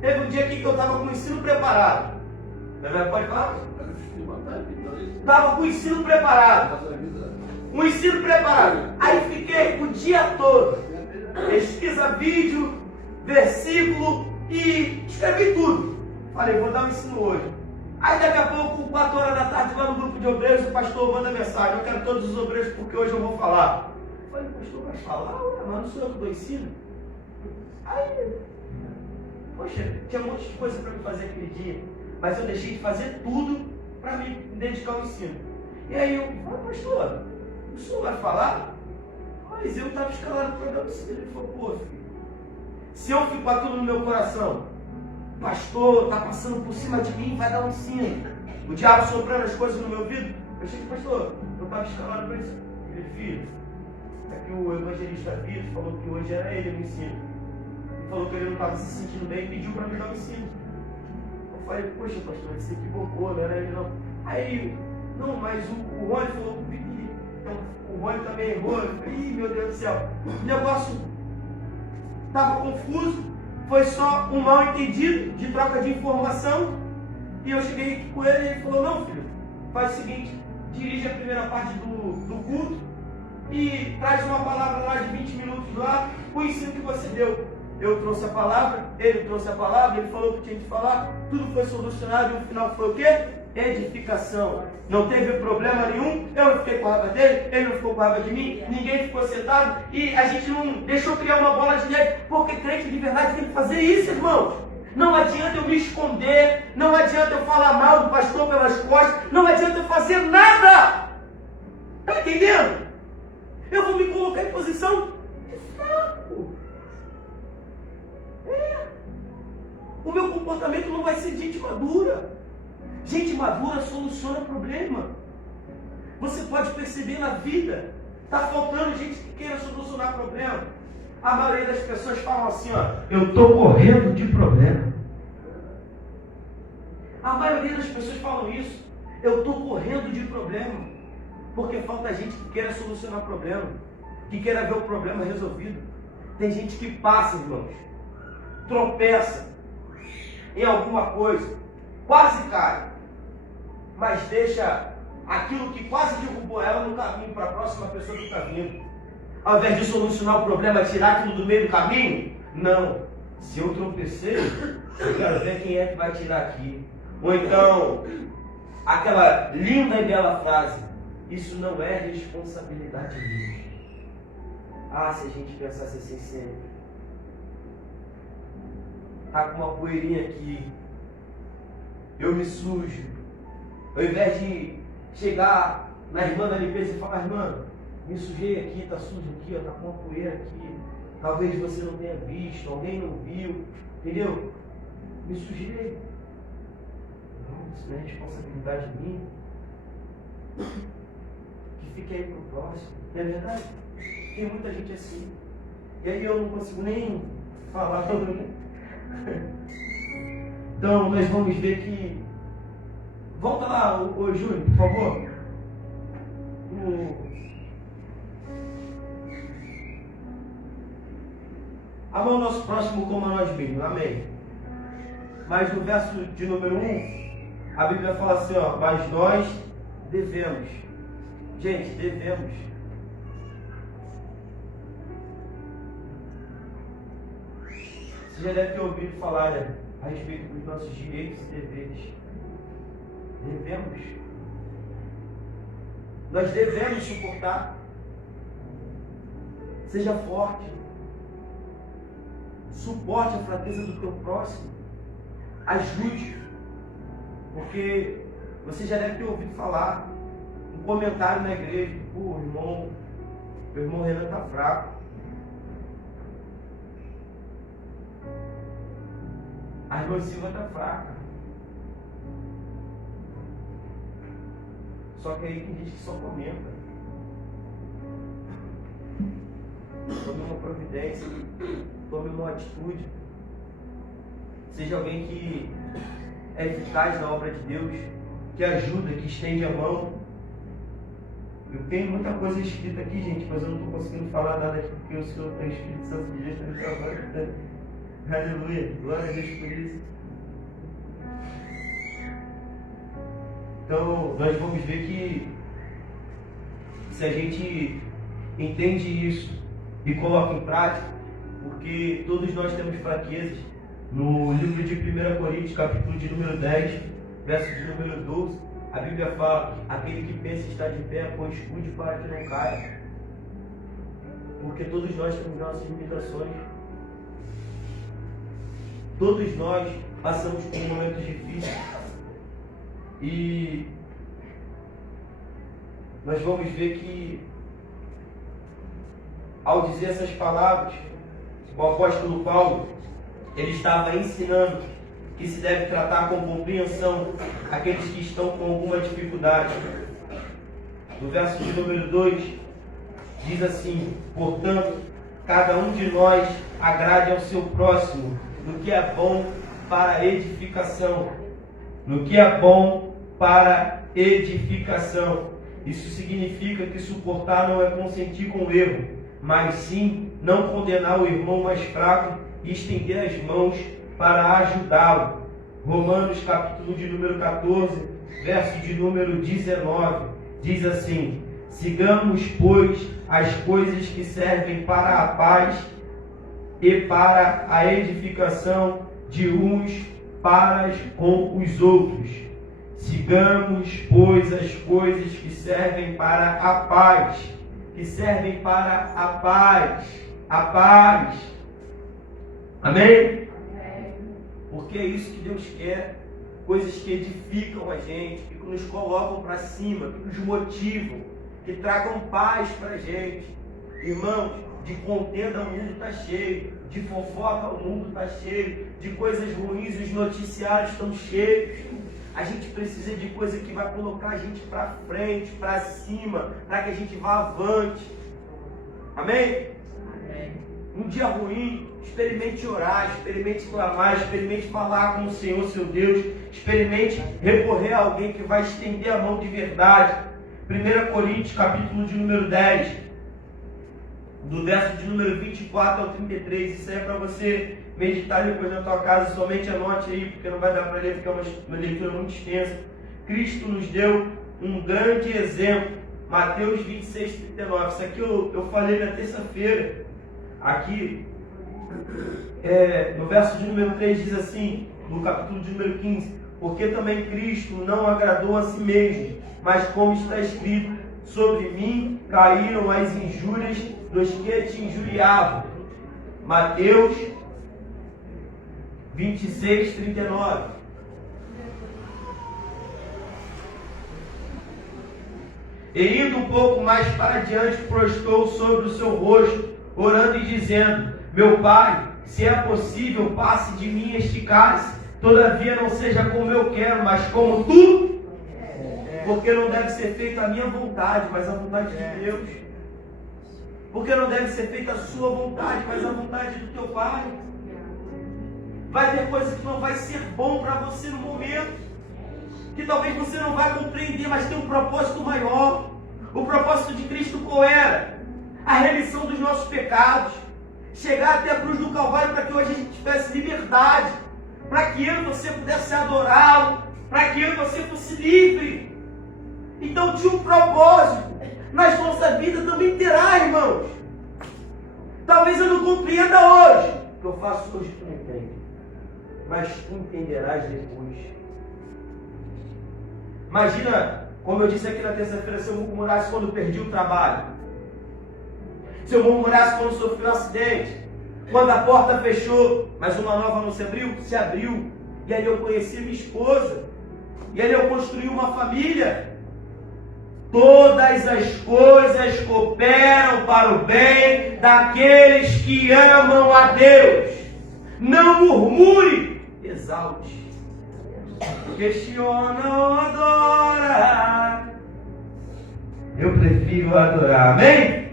Teve um dia aqui que eu estava com o ensino preparado. Pode falar? Estava com o ensino preparado. Um ensino preparado. Aí fiquei o dia todo. Pesquisa vídeo, versículo e escrevi tudo. Falei, vou dar um ensino hoje. Aí daqui a pouco, 4 horas da tarde, lá no grupo de obreiros, o pastor manda mensagem. Eu quero todos os obreiros porque hoje eu vou falar. Eu falei, pastor, vai falar? Ué, mas não sou eu que dou ensino. Aí, poxa, tinha um monte de coisa para me fazer aquele dia. Mas eu deixei de fazer tudo para me dedicar ao ensino. E aí eu falei, pastor, o senhor vai falar? Mas eu estava escalado para dar o ensino. Ele falou, pô, filho, se eu fico com aquilo no meu coração, pastor está passando por cima de mim, vai dar um ensino. O diabo soprando as coisas no meu ouvido. Eu cheguei, pastor, eu estava escalado para isso. Ele, filho, é que o evangelista Vitor falou que hoje era ele no ensino. Ele falou que ele não estava se sentindo bem e pediu para me dar um ensino. Eu falei, poxa, pastor, ele se equivocou, não era ele não. Aí, não, mas o Rony falou que pedi. Então, o Rony também errou. Eu falei, ih, meu Deus do céu. O negócio estava confuso. Foi só um mal entendido de troca de informação. E eu cheguei aqui com ele e ele falou, não, filho, faz o seguinte, dirige a primeira parte do culto e traz uma palavra lá de 20 minutos lá, o ensino que você deu. Eu trouxe a palavra, ele trouxe a palavra, ele falou o que tinha de falar, tudo foi solucionado e o final foi o quê? Edificação. Não teve problema nenhum, eu não fiquei com raiva dele, ele não ficou com raiva de mim, ninguém ficou sentado e a gente não deixou criar uma bola de neve, porque crente de verdade tem que fazer isso, irmãos. Não adianta eu me esconder, não adianta eu falar mal do pastor pelas costas, não adianta eu fazer nada. Está entendendo? Eu vou me colocar em posição de fraco. O meu comportamento não vai ser de gente madura. Gente madura soluciona problema. Você pode perceber na vida, está faltando gente que queira solucionar problema. A maioria das pessoas falam assim, ó, eu estou correndo de problema. A maioria das pessoas falam isso, eu estou correndo de problema. Porque falta gente que queira solucionar problema, que queira ver o problema resolvido. Tem gente que passa, irmãos, tropeça em alguma coisa, quase cai, mas deixa aquilo que quase derrubou ela no caminho para a próxima pessoa que está vindo. Ao invés de solucionar o problema, tirar aquilo do meio do caminho, não. Se eu tropecei, eu quero ver quem é que vai tirar aqui. Ou então, aquela linda e bela frase, isso não é responsabilidade minha. Ah, se a gente pensasse assim sempre. Tá com uma poeirinha aqui, eu me sujo. Ao invés de chegar na irmã da limpeza e falar, irmã, me sujei aqui, tá sujo aqui, ó, tá com uma poeira aqui. Talvez você não tenha visto, alguém não viu, entendeu? Me sujei. Não, isso não é responsabilidade minha. Que fique aí pro próximo. Não é verdade? Tem muita gente assim. E aí eu não consigo nem falar. Então nós vamos ver que. Volta lá, ô Júnior, por favor. Ama o nosso próximo como a nós mesmos, amém. Mas no verso de número 1, a Bíblia fala assim, ó, mas nós devemos. Gente, devemos. Você já deve ter ouvido falar, né, a respeito dos nossos direitos e deveres. Devemos. Nós devemos suportar. Seja forte. Suporte a fraqueza do teu próximo. Ajude. Porque você já deve ter ouvido falar um comentário na igreja. Pô, meu irmão Renan está fraco. A irmã Silva está fraca. Só que aí tem gente que só comenta. Tome uma providência, tome uma atitude. Seja alguém que é eficaz na obra de Deus, que ajuda, que estende a mão. Eu tenho muita coisa escrita aqui, gente, mas eu não estou conseguindo falar nada aqui porque o Senhor tem Espírito Santo de Deus, está me trabalhando. Aleluia, glória a Deus por isso. Então, nós vamos ver que se a gente entende isso e coloca em prática, porque todos nós temos fraquezas. No livro de 1 Coríntios, capítulo de número 10, verso de número 12, a Bíblia fala: aquele que pensa estar de pé, põe escudo para que não caia. Porque todos nós temos nossas limitações. Todos nós passamos por momentos difíceis. E nós vamos ver que, ao dizer essas palavras, o apóstolo Paulo, ele estava ensinando que se deve tratar com compreensão aqueles que estão com alguma dificuldade. No verso de número 2, diz assim: portanto, cada um de nós agrade ao seu próximo no que é bom para edificação. No que é bom para edificação. Isso significa que suportar não é consentir com o erro, mas sim não condenar o irmão mais fraco e estender as mãos para ajudá-lo. Romanos capítulo de número 14, verso de número 19, diz assim: sigamos, pois, as coisas que servem para a paz e para a edificação de uns para com os outros. Sigamos, pois, as coisas que servem para a paz, que servem para a paz, a paz. Amém? Porque é isso que Deus quer, coisas que edificam a gente, que nos colocam para cima, que nos motivam, que tragam paz para a gente. Irmãos, de contenda o mundo está cheio, de fofoca o mundo está cheio, de coisas ruins os noticiários estão cheios. A gente precisa de coisa que vai colocar a gente para frente, para cima, para que a gente vá avante. Amém? Amém. Um dia ruim, experimente orar, experimente clamar, experimente falar com o Senhor, seu Deus, experimente recorrer a alguém que vai estender a mão de verdade. 1 Coríntios, capítulo de número 10, do verso de número 24 ao 33, isso aí é para você meditar depois na tua casa, somente anote aí, porque não vai dar para ler, porque é uma leitura muito extensa. Cristo nos deu um grande exemplo, Mateus 26, 39, isso aqui eu falei na terça-feira, aqui, no verso de número 3 diz assim, no capítulo de número 15, porque também Cristo não agradou a si mesmo, mas como está escrito, sobre mim caíram as injúrias dos que te injuriavam. Mateus 26, 39. E indo um pouco mais para diante, prostrou sobre o seu rosto, orando e dizendo: meu Pai, se é possível, passe de mim este cálice, todavia não seja como eu quero, mas como tu. Porque não deve ser feita a minha vontade, mas a vontade de Deus. Porque não deve ser feita a sua vontade, mas a vontade do teu Pai. Vai ter coisa que não vai ser bom para você no momento, que talvez você não vai compreender, mas tem um propósito maior. O propósito de Cristo qual era? A remissão dos nossos pecados, chegar até a cruz do Calvário para que hoje a gente tivesse liberdade, para que eu e você pudesse adorá-lo, para que eu e você fosse livre. Então tinha um propósito. Nas nossa vida também terá, irmãos. Talvez eu não compreenda hoje. O que eu faço hoje tu não entende, mas tu entenderás depois. Imagina, como eu disse aqui na terça-feira, se eu murmurasse quando perdi o trabalho, se eu murmurasse quando sofri um acidente, quando a porta fechou, mas uma nova não se abriu? Se abriu. E ali eu conheci minha esposa, e ali eu construí uma família. Todas as coisas cooperam para o bem daqueles que amam a Deus. Não murmure, exalte. Questiona ou adora. Eu prefiro adorar, amém?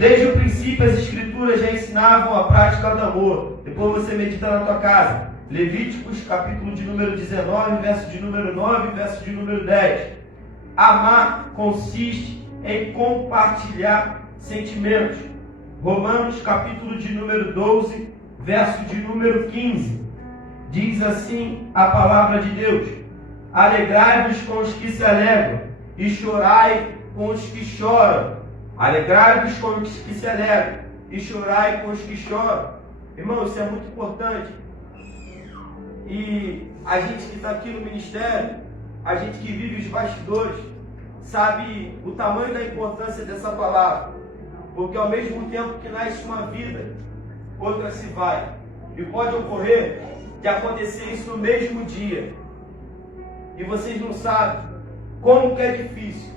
Desde o princípio as escrituras já ensinavam a prática do amor. Depois você medita na tua casa. Levíticos, capítulo de número 19, verso de número 9, verso de número 10. Amar consiste em compartilhar sentimentos. Romanos capítulo de número 12, verso de número 15. Diz assim a palavra de Deus: alegrai-vos com os que se alegram e chorai com os que choram. Alegrai-vos com os que se alegram e chorai com os que choram. Irmão, isso é muito importante. E a gente que está aqui no ministério, a gente que vive os bastidores, sabe o tamanho da importância dessa palavra. Porque ao mesmo tempo que nasce uma vida, outra se vai. E pode ocorrer de acontecer isso no mesmo dia. E vocês não sabem como que é difícil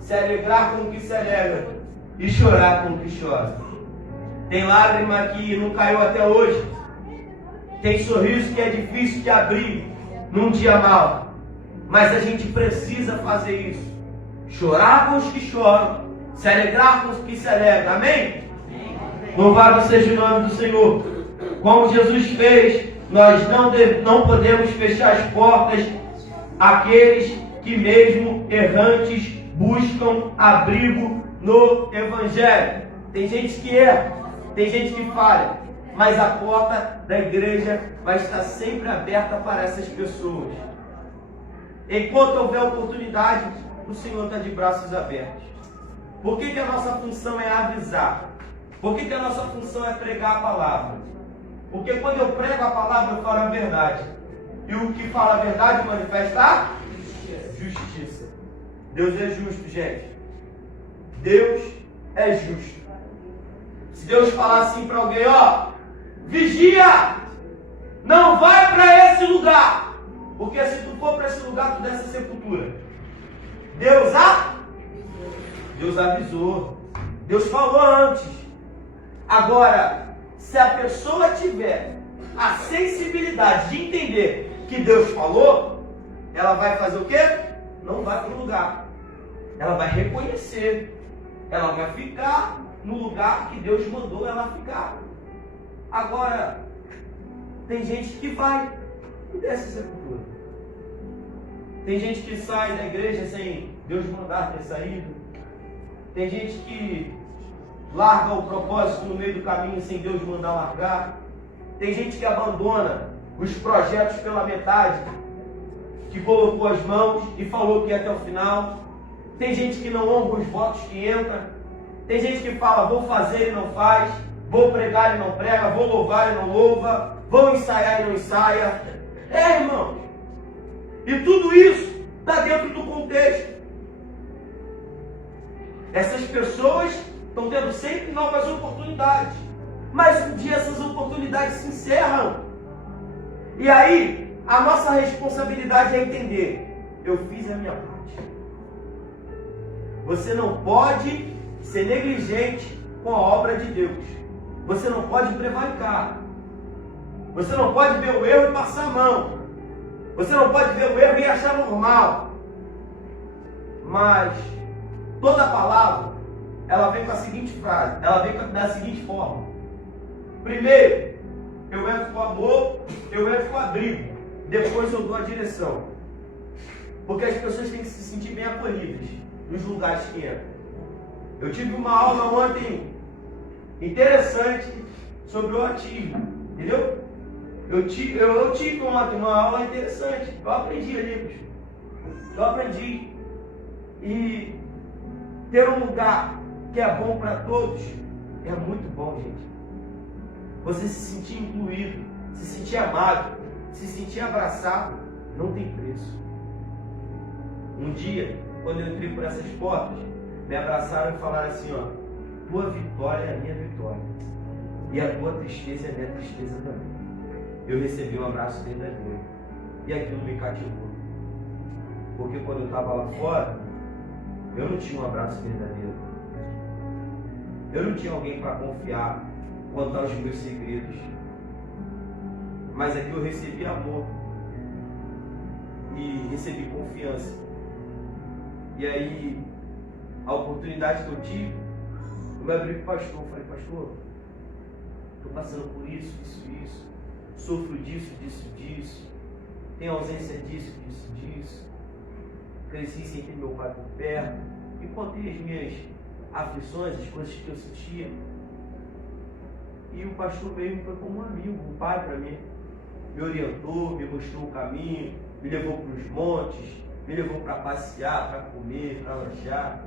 se alegrar com o que se alegra e chorar com o que chora. Tem lágrima que não caiu até hoje. Tem sorriso que é difícil de abrir num dia mau. Mas a gente precisa fazer isso. Chorar com os que choram, se alegrar com os que se alegram. Amém? Louvado seja o nome do Senhor. Como Jesus fez, nós não podemos fechar as portas àqueles que mesmo errantes buscam abrigo no Evangelho. Tem gente que erra, tem gente que falha, mas a porta da igreja vai estar sempre aberta para essas pessoas. Enquanto houver oportunidade, o Senhor está de braços abertos. Por que a nossa função é avisar? Por que a nossa função é pregar a palavra? Porque quando eu prego a palavra, eu falo a verdade. E o que fala a verdade manifesta a justiça. Deus é justo, gente. Deus é justo. Se Deus falar assim para alguém, ó, vigia, não vai para esse lugar, porque se tu for para esse lugar, tu desce a sepultura. Deus avisou. Deus falou antes. Agora, se a pessoa tiver a sensibilidade de entender que Deus falou, ela vai fazer o quê? Não vai para o lugar. Ela vai reconhecer. Ela vai ficar no lugar que Deus mandou ela ficar. Agora, tem gente que vai e desce a sepultura. Tem gente que sai da igreja sem Deus mandar ter saído. Tem gente que larga o propósito no meio do caminho sem Deus mandar largar. Tem gente que abandona os projetos pela metade, que colocou as mãos e falou que ia até o final. Tem gente que não honra os votos que entra. Tem gente que fala, vou fazer e não faz, vou pregar e não prega, vou louvar e não louva, vou ensaiar e não ensaia. Irmão, e tudo isso está dentro do contexto. Essas pessoas estão tendo sempre novas oportunidades, mas um dia essas oportunidades se encerram. E aí, a nossa responsabilidade é entender, eu fiz a minha parte. Você não pode ser negligente com a obra de Deus. Você não pode prevaricar. Você não pode ver o erro e passar a mão. Você não pode ver o erro e achar normal. Mas toda palavra, ela vem com a seguinte frase, ela vem da seguinte forma. Primeiro, eu entro com amor, eu entro com abrigo. Depois eu dou a direção. Porque as pessoas têm que se sentir bem acolhidas nos lugares que entram. Eu tive uma aula ontem interessante sobre o autismo, entendeu? Eu tive ontem uma aula interessante. Eu aprendi ali, bicho. Eu aprendi. E ter um lugar que é bom para todos é muito bom, gente. Você se sentir incluído, se sentir amado, se sentir abraçado, não tem preço. Um dia, quando eu entrei por essas portas, me abraçaram e falaram assim, ó, tua vitória é a minha vitória. E a tua tristeza é a minha tristeza também. Eu recebi um abraço verdadeiro. E aquilo me cativou. Porque quando eu estava lá fora, eu não tinha um abraço verdadeiro. Eu não tinha alguém para confiar, contar os meus segredos. Mas aqui eu recebi amor. E recebi confiança. E aí, a oportunidade que eu tive, eu me abri para o pastor. Falei, pastor, estou passando por isso, isso. Sofro disso. Tenho ausência disso. Cresci sem ter meu pai por perto. e contei as minhas aflições, as coisas que eu sentia. E o pastor mesmo foi como um amigo, um pai para mim. Me orientou, me mostrou o caminho, me levou para os montes, me levou para passear, para comer, para lanchar.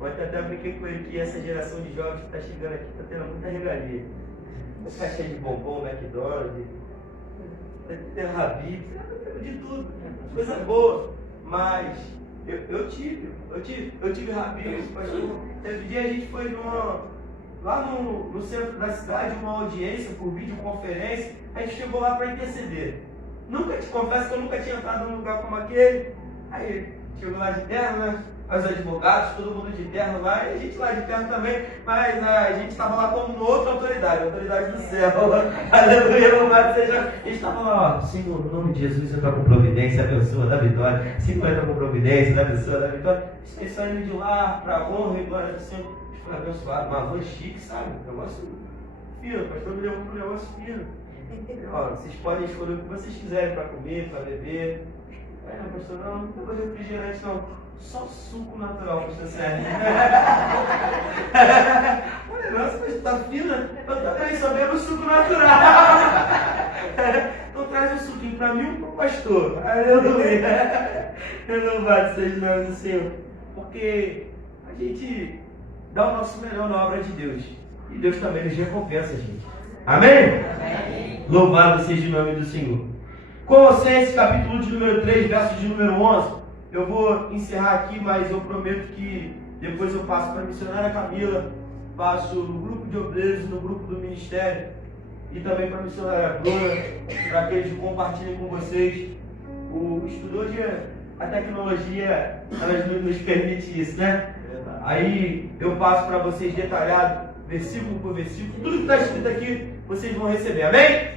Ontem até brinquei com ele que essa geração de jovens que está chegando aqui está tendo muita regalia. Caixa de bombom, McDonald's, tem Habib, de tudo, coisa boa. Mas eu tive Habib, pastor. Teve dia a gente foi lá no centro da cidade, uma audiência por videoconferência, a gente chegou lá para interceder. Te confesso que eu nunca tinha entrado num lugar como aquele. Aí chegou lá de terno, né? Os advogados, todo mundo de terno lá, e a gente lá de terno também, mas a gente estava lá como outra autoridade, a autoridade do céu. Aleluia, louvado seja. A gente estava lá, ó, Senhor, no nome de Jesus, entra com providência, abençoa, dá vitória. Senhor, entra com providência, dá abençoa, dá vitória. Eles saindo de lá, para a honra e glória do Senhor. A gente foi abençoado, uma van chique, sabe? Um negócio fino, o pastor me levou para um negócio fino. Ó, vocês podem escolher o que vocês quiserem para comer, para beber. Aí, não, pastor, não vou refrigerante não. Só suco natural, pastor Sérgio. Olha, nossa, mas tá fina. Eu também só bebo suco natural. Então traz um suquinho para mim e para o pastor. Aleluia. Louvado seja o nome do Senhor. Porque a gente dá o nosso melhor na obra de Deus. E Deus também nos recompensa, gente. Amém? Amém. Louvado seja o nome do Senhor. Colossenses, capítulo de número 3, verso de número 11. Eu vou encerrar aqui, mas eu prometo que depois eu passo para a missionária Camila, passo no grupo de obreiros, no grupo do ministério e também para a missionária Bruna, para que eles compartilhem com vocês. O estudo hoje, a tecnologia, ela nos permite isso, né? Aí eu passo para vocês detalhado, versículo por versículo, tudo que está escrito aqui, vocês vão receber. Amém?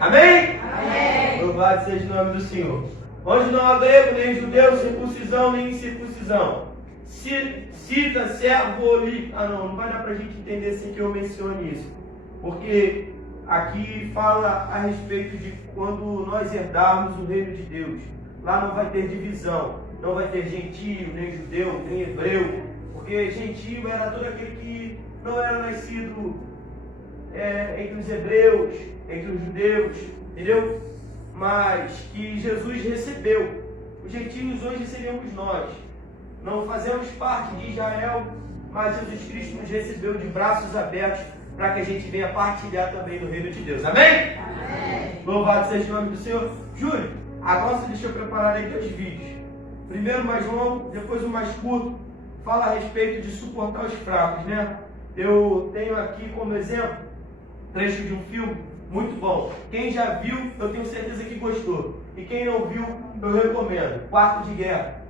Amém? Amém. Louvado seja o nome do Senhor. Onde não há grego, nem judeu, circuncisão, nem incircuncisão. Cita, servo ou li. Não vai dar para a gente entender sem que eu mencione isso. Porque aqui fala a respeito de quando nós herdarmos o reino de Deus. Lá não vai ter divisão. Não vai ter gentio, nem judeu, nem hebreu. Porque gentio era todo aquele que não era nascido entre os hebreus, entre os judeus. Entendeu? Mas que Jesus recebeu. Os gentios hoje seríamos nós. Não fazemos parte de Israel, mas Jesus Cristo nos recebeu de braços abertos para que a gente venha partilhar também no reino de Deus. Amém? Amém. Louvado seja o nome do Senhor. Júlio, agora você deixa eu preparar aí 2 vídeos. Primeiro o mais longo, depois o mais curto. Fala a respeito de suportar os fracos, né? Eu tenho aqui como exemplo trecho de um filme muito bom. Quem já viu, eu tenho certeza que gostou. E quem não viu, eu recomendo. Quarto de Guerra.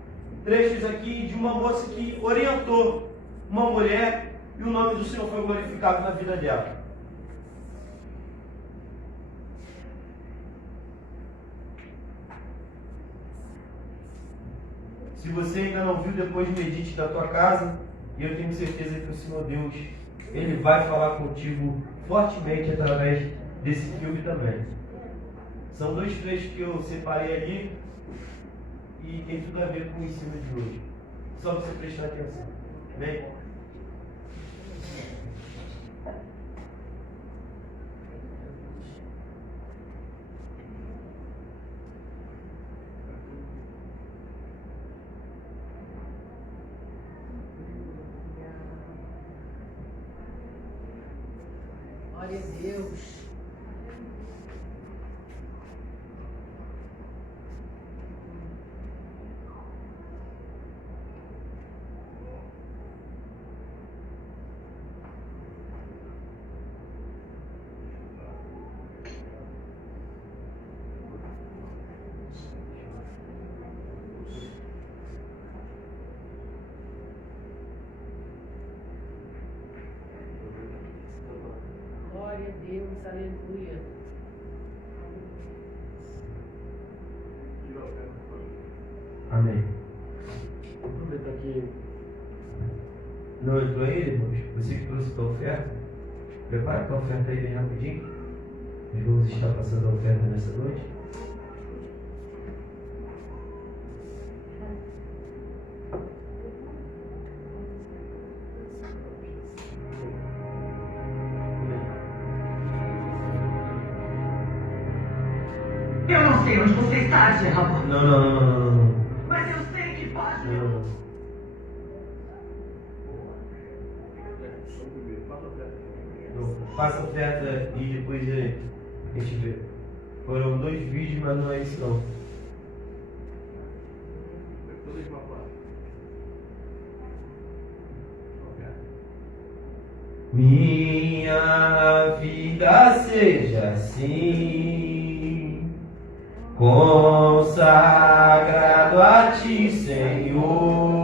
Trechos aqui de uma moça que orientou uma mulher e o nome do Senhor foi glorificado na vida dela. Se você ainda não viu, depois medite na tua casa. E eu tenho certeza que o Senhor Deus, Ele vai falar contigo fortemente através desse filme também. São 2 trechos que eu separei ali e tem tudo a ver com o ensino de hoje. Só para você prestar atenção. Amém? Glória a Deus. Glória a Deus, aleluia. Amém. Vou aproveitar que não entrou aí, irmãos. Você que trouxe a oferta, prepara a tua oferta aí bem rapidinho. Nós vamos estar passando a oferta nessa noite. Eu não sei onde você está, Geraldo. Não. Mas eu sei que pode. Não. Faça oferta e depois a gente vê. Foram 2 vídeos, mas não é isso não. Minha vida seja assim, consagrado a ti, Senhor.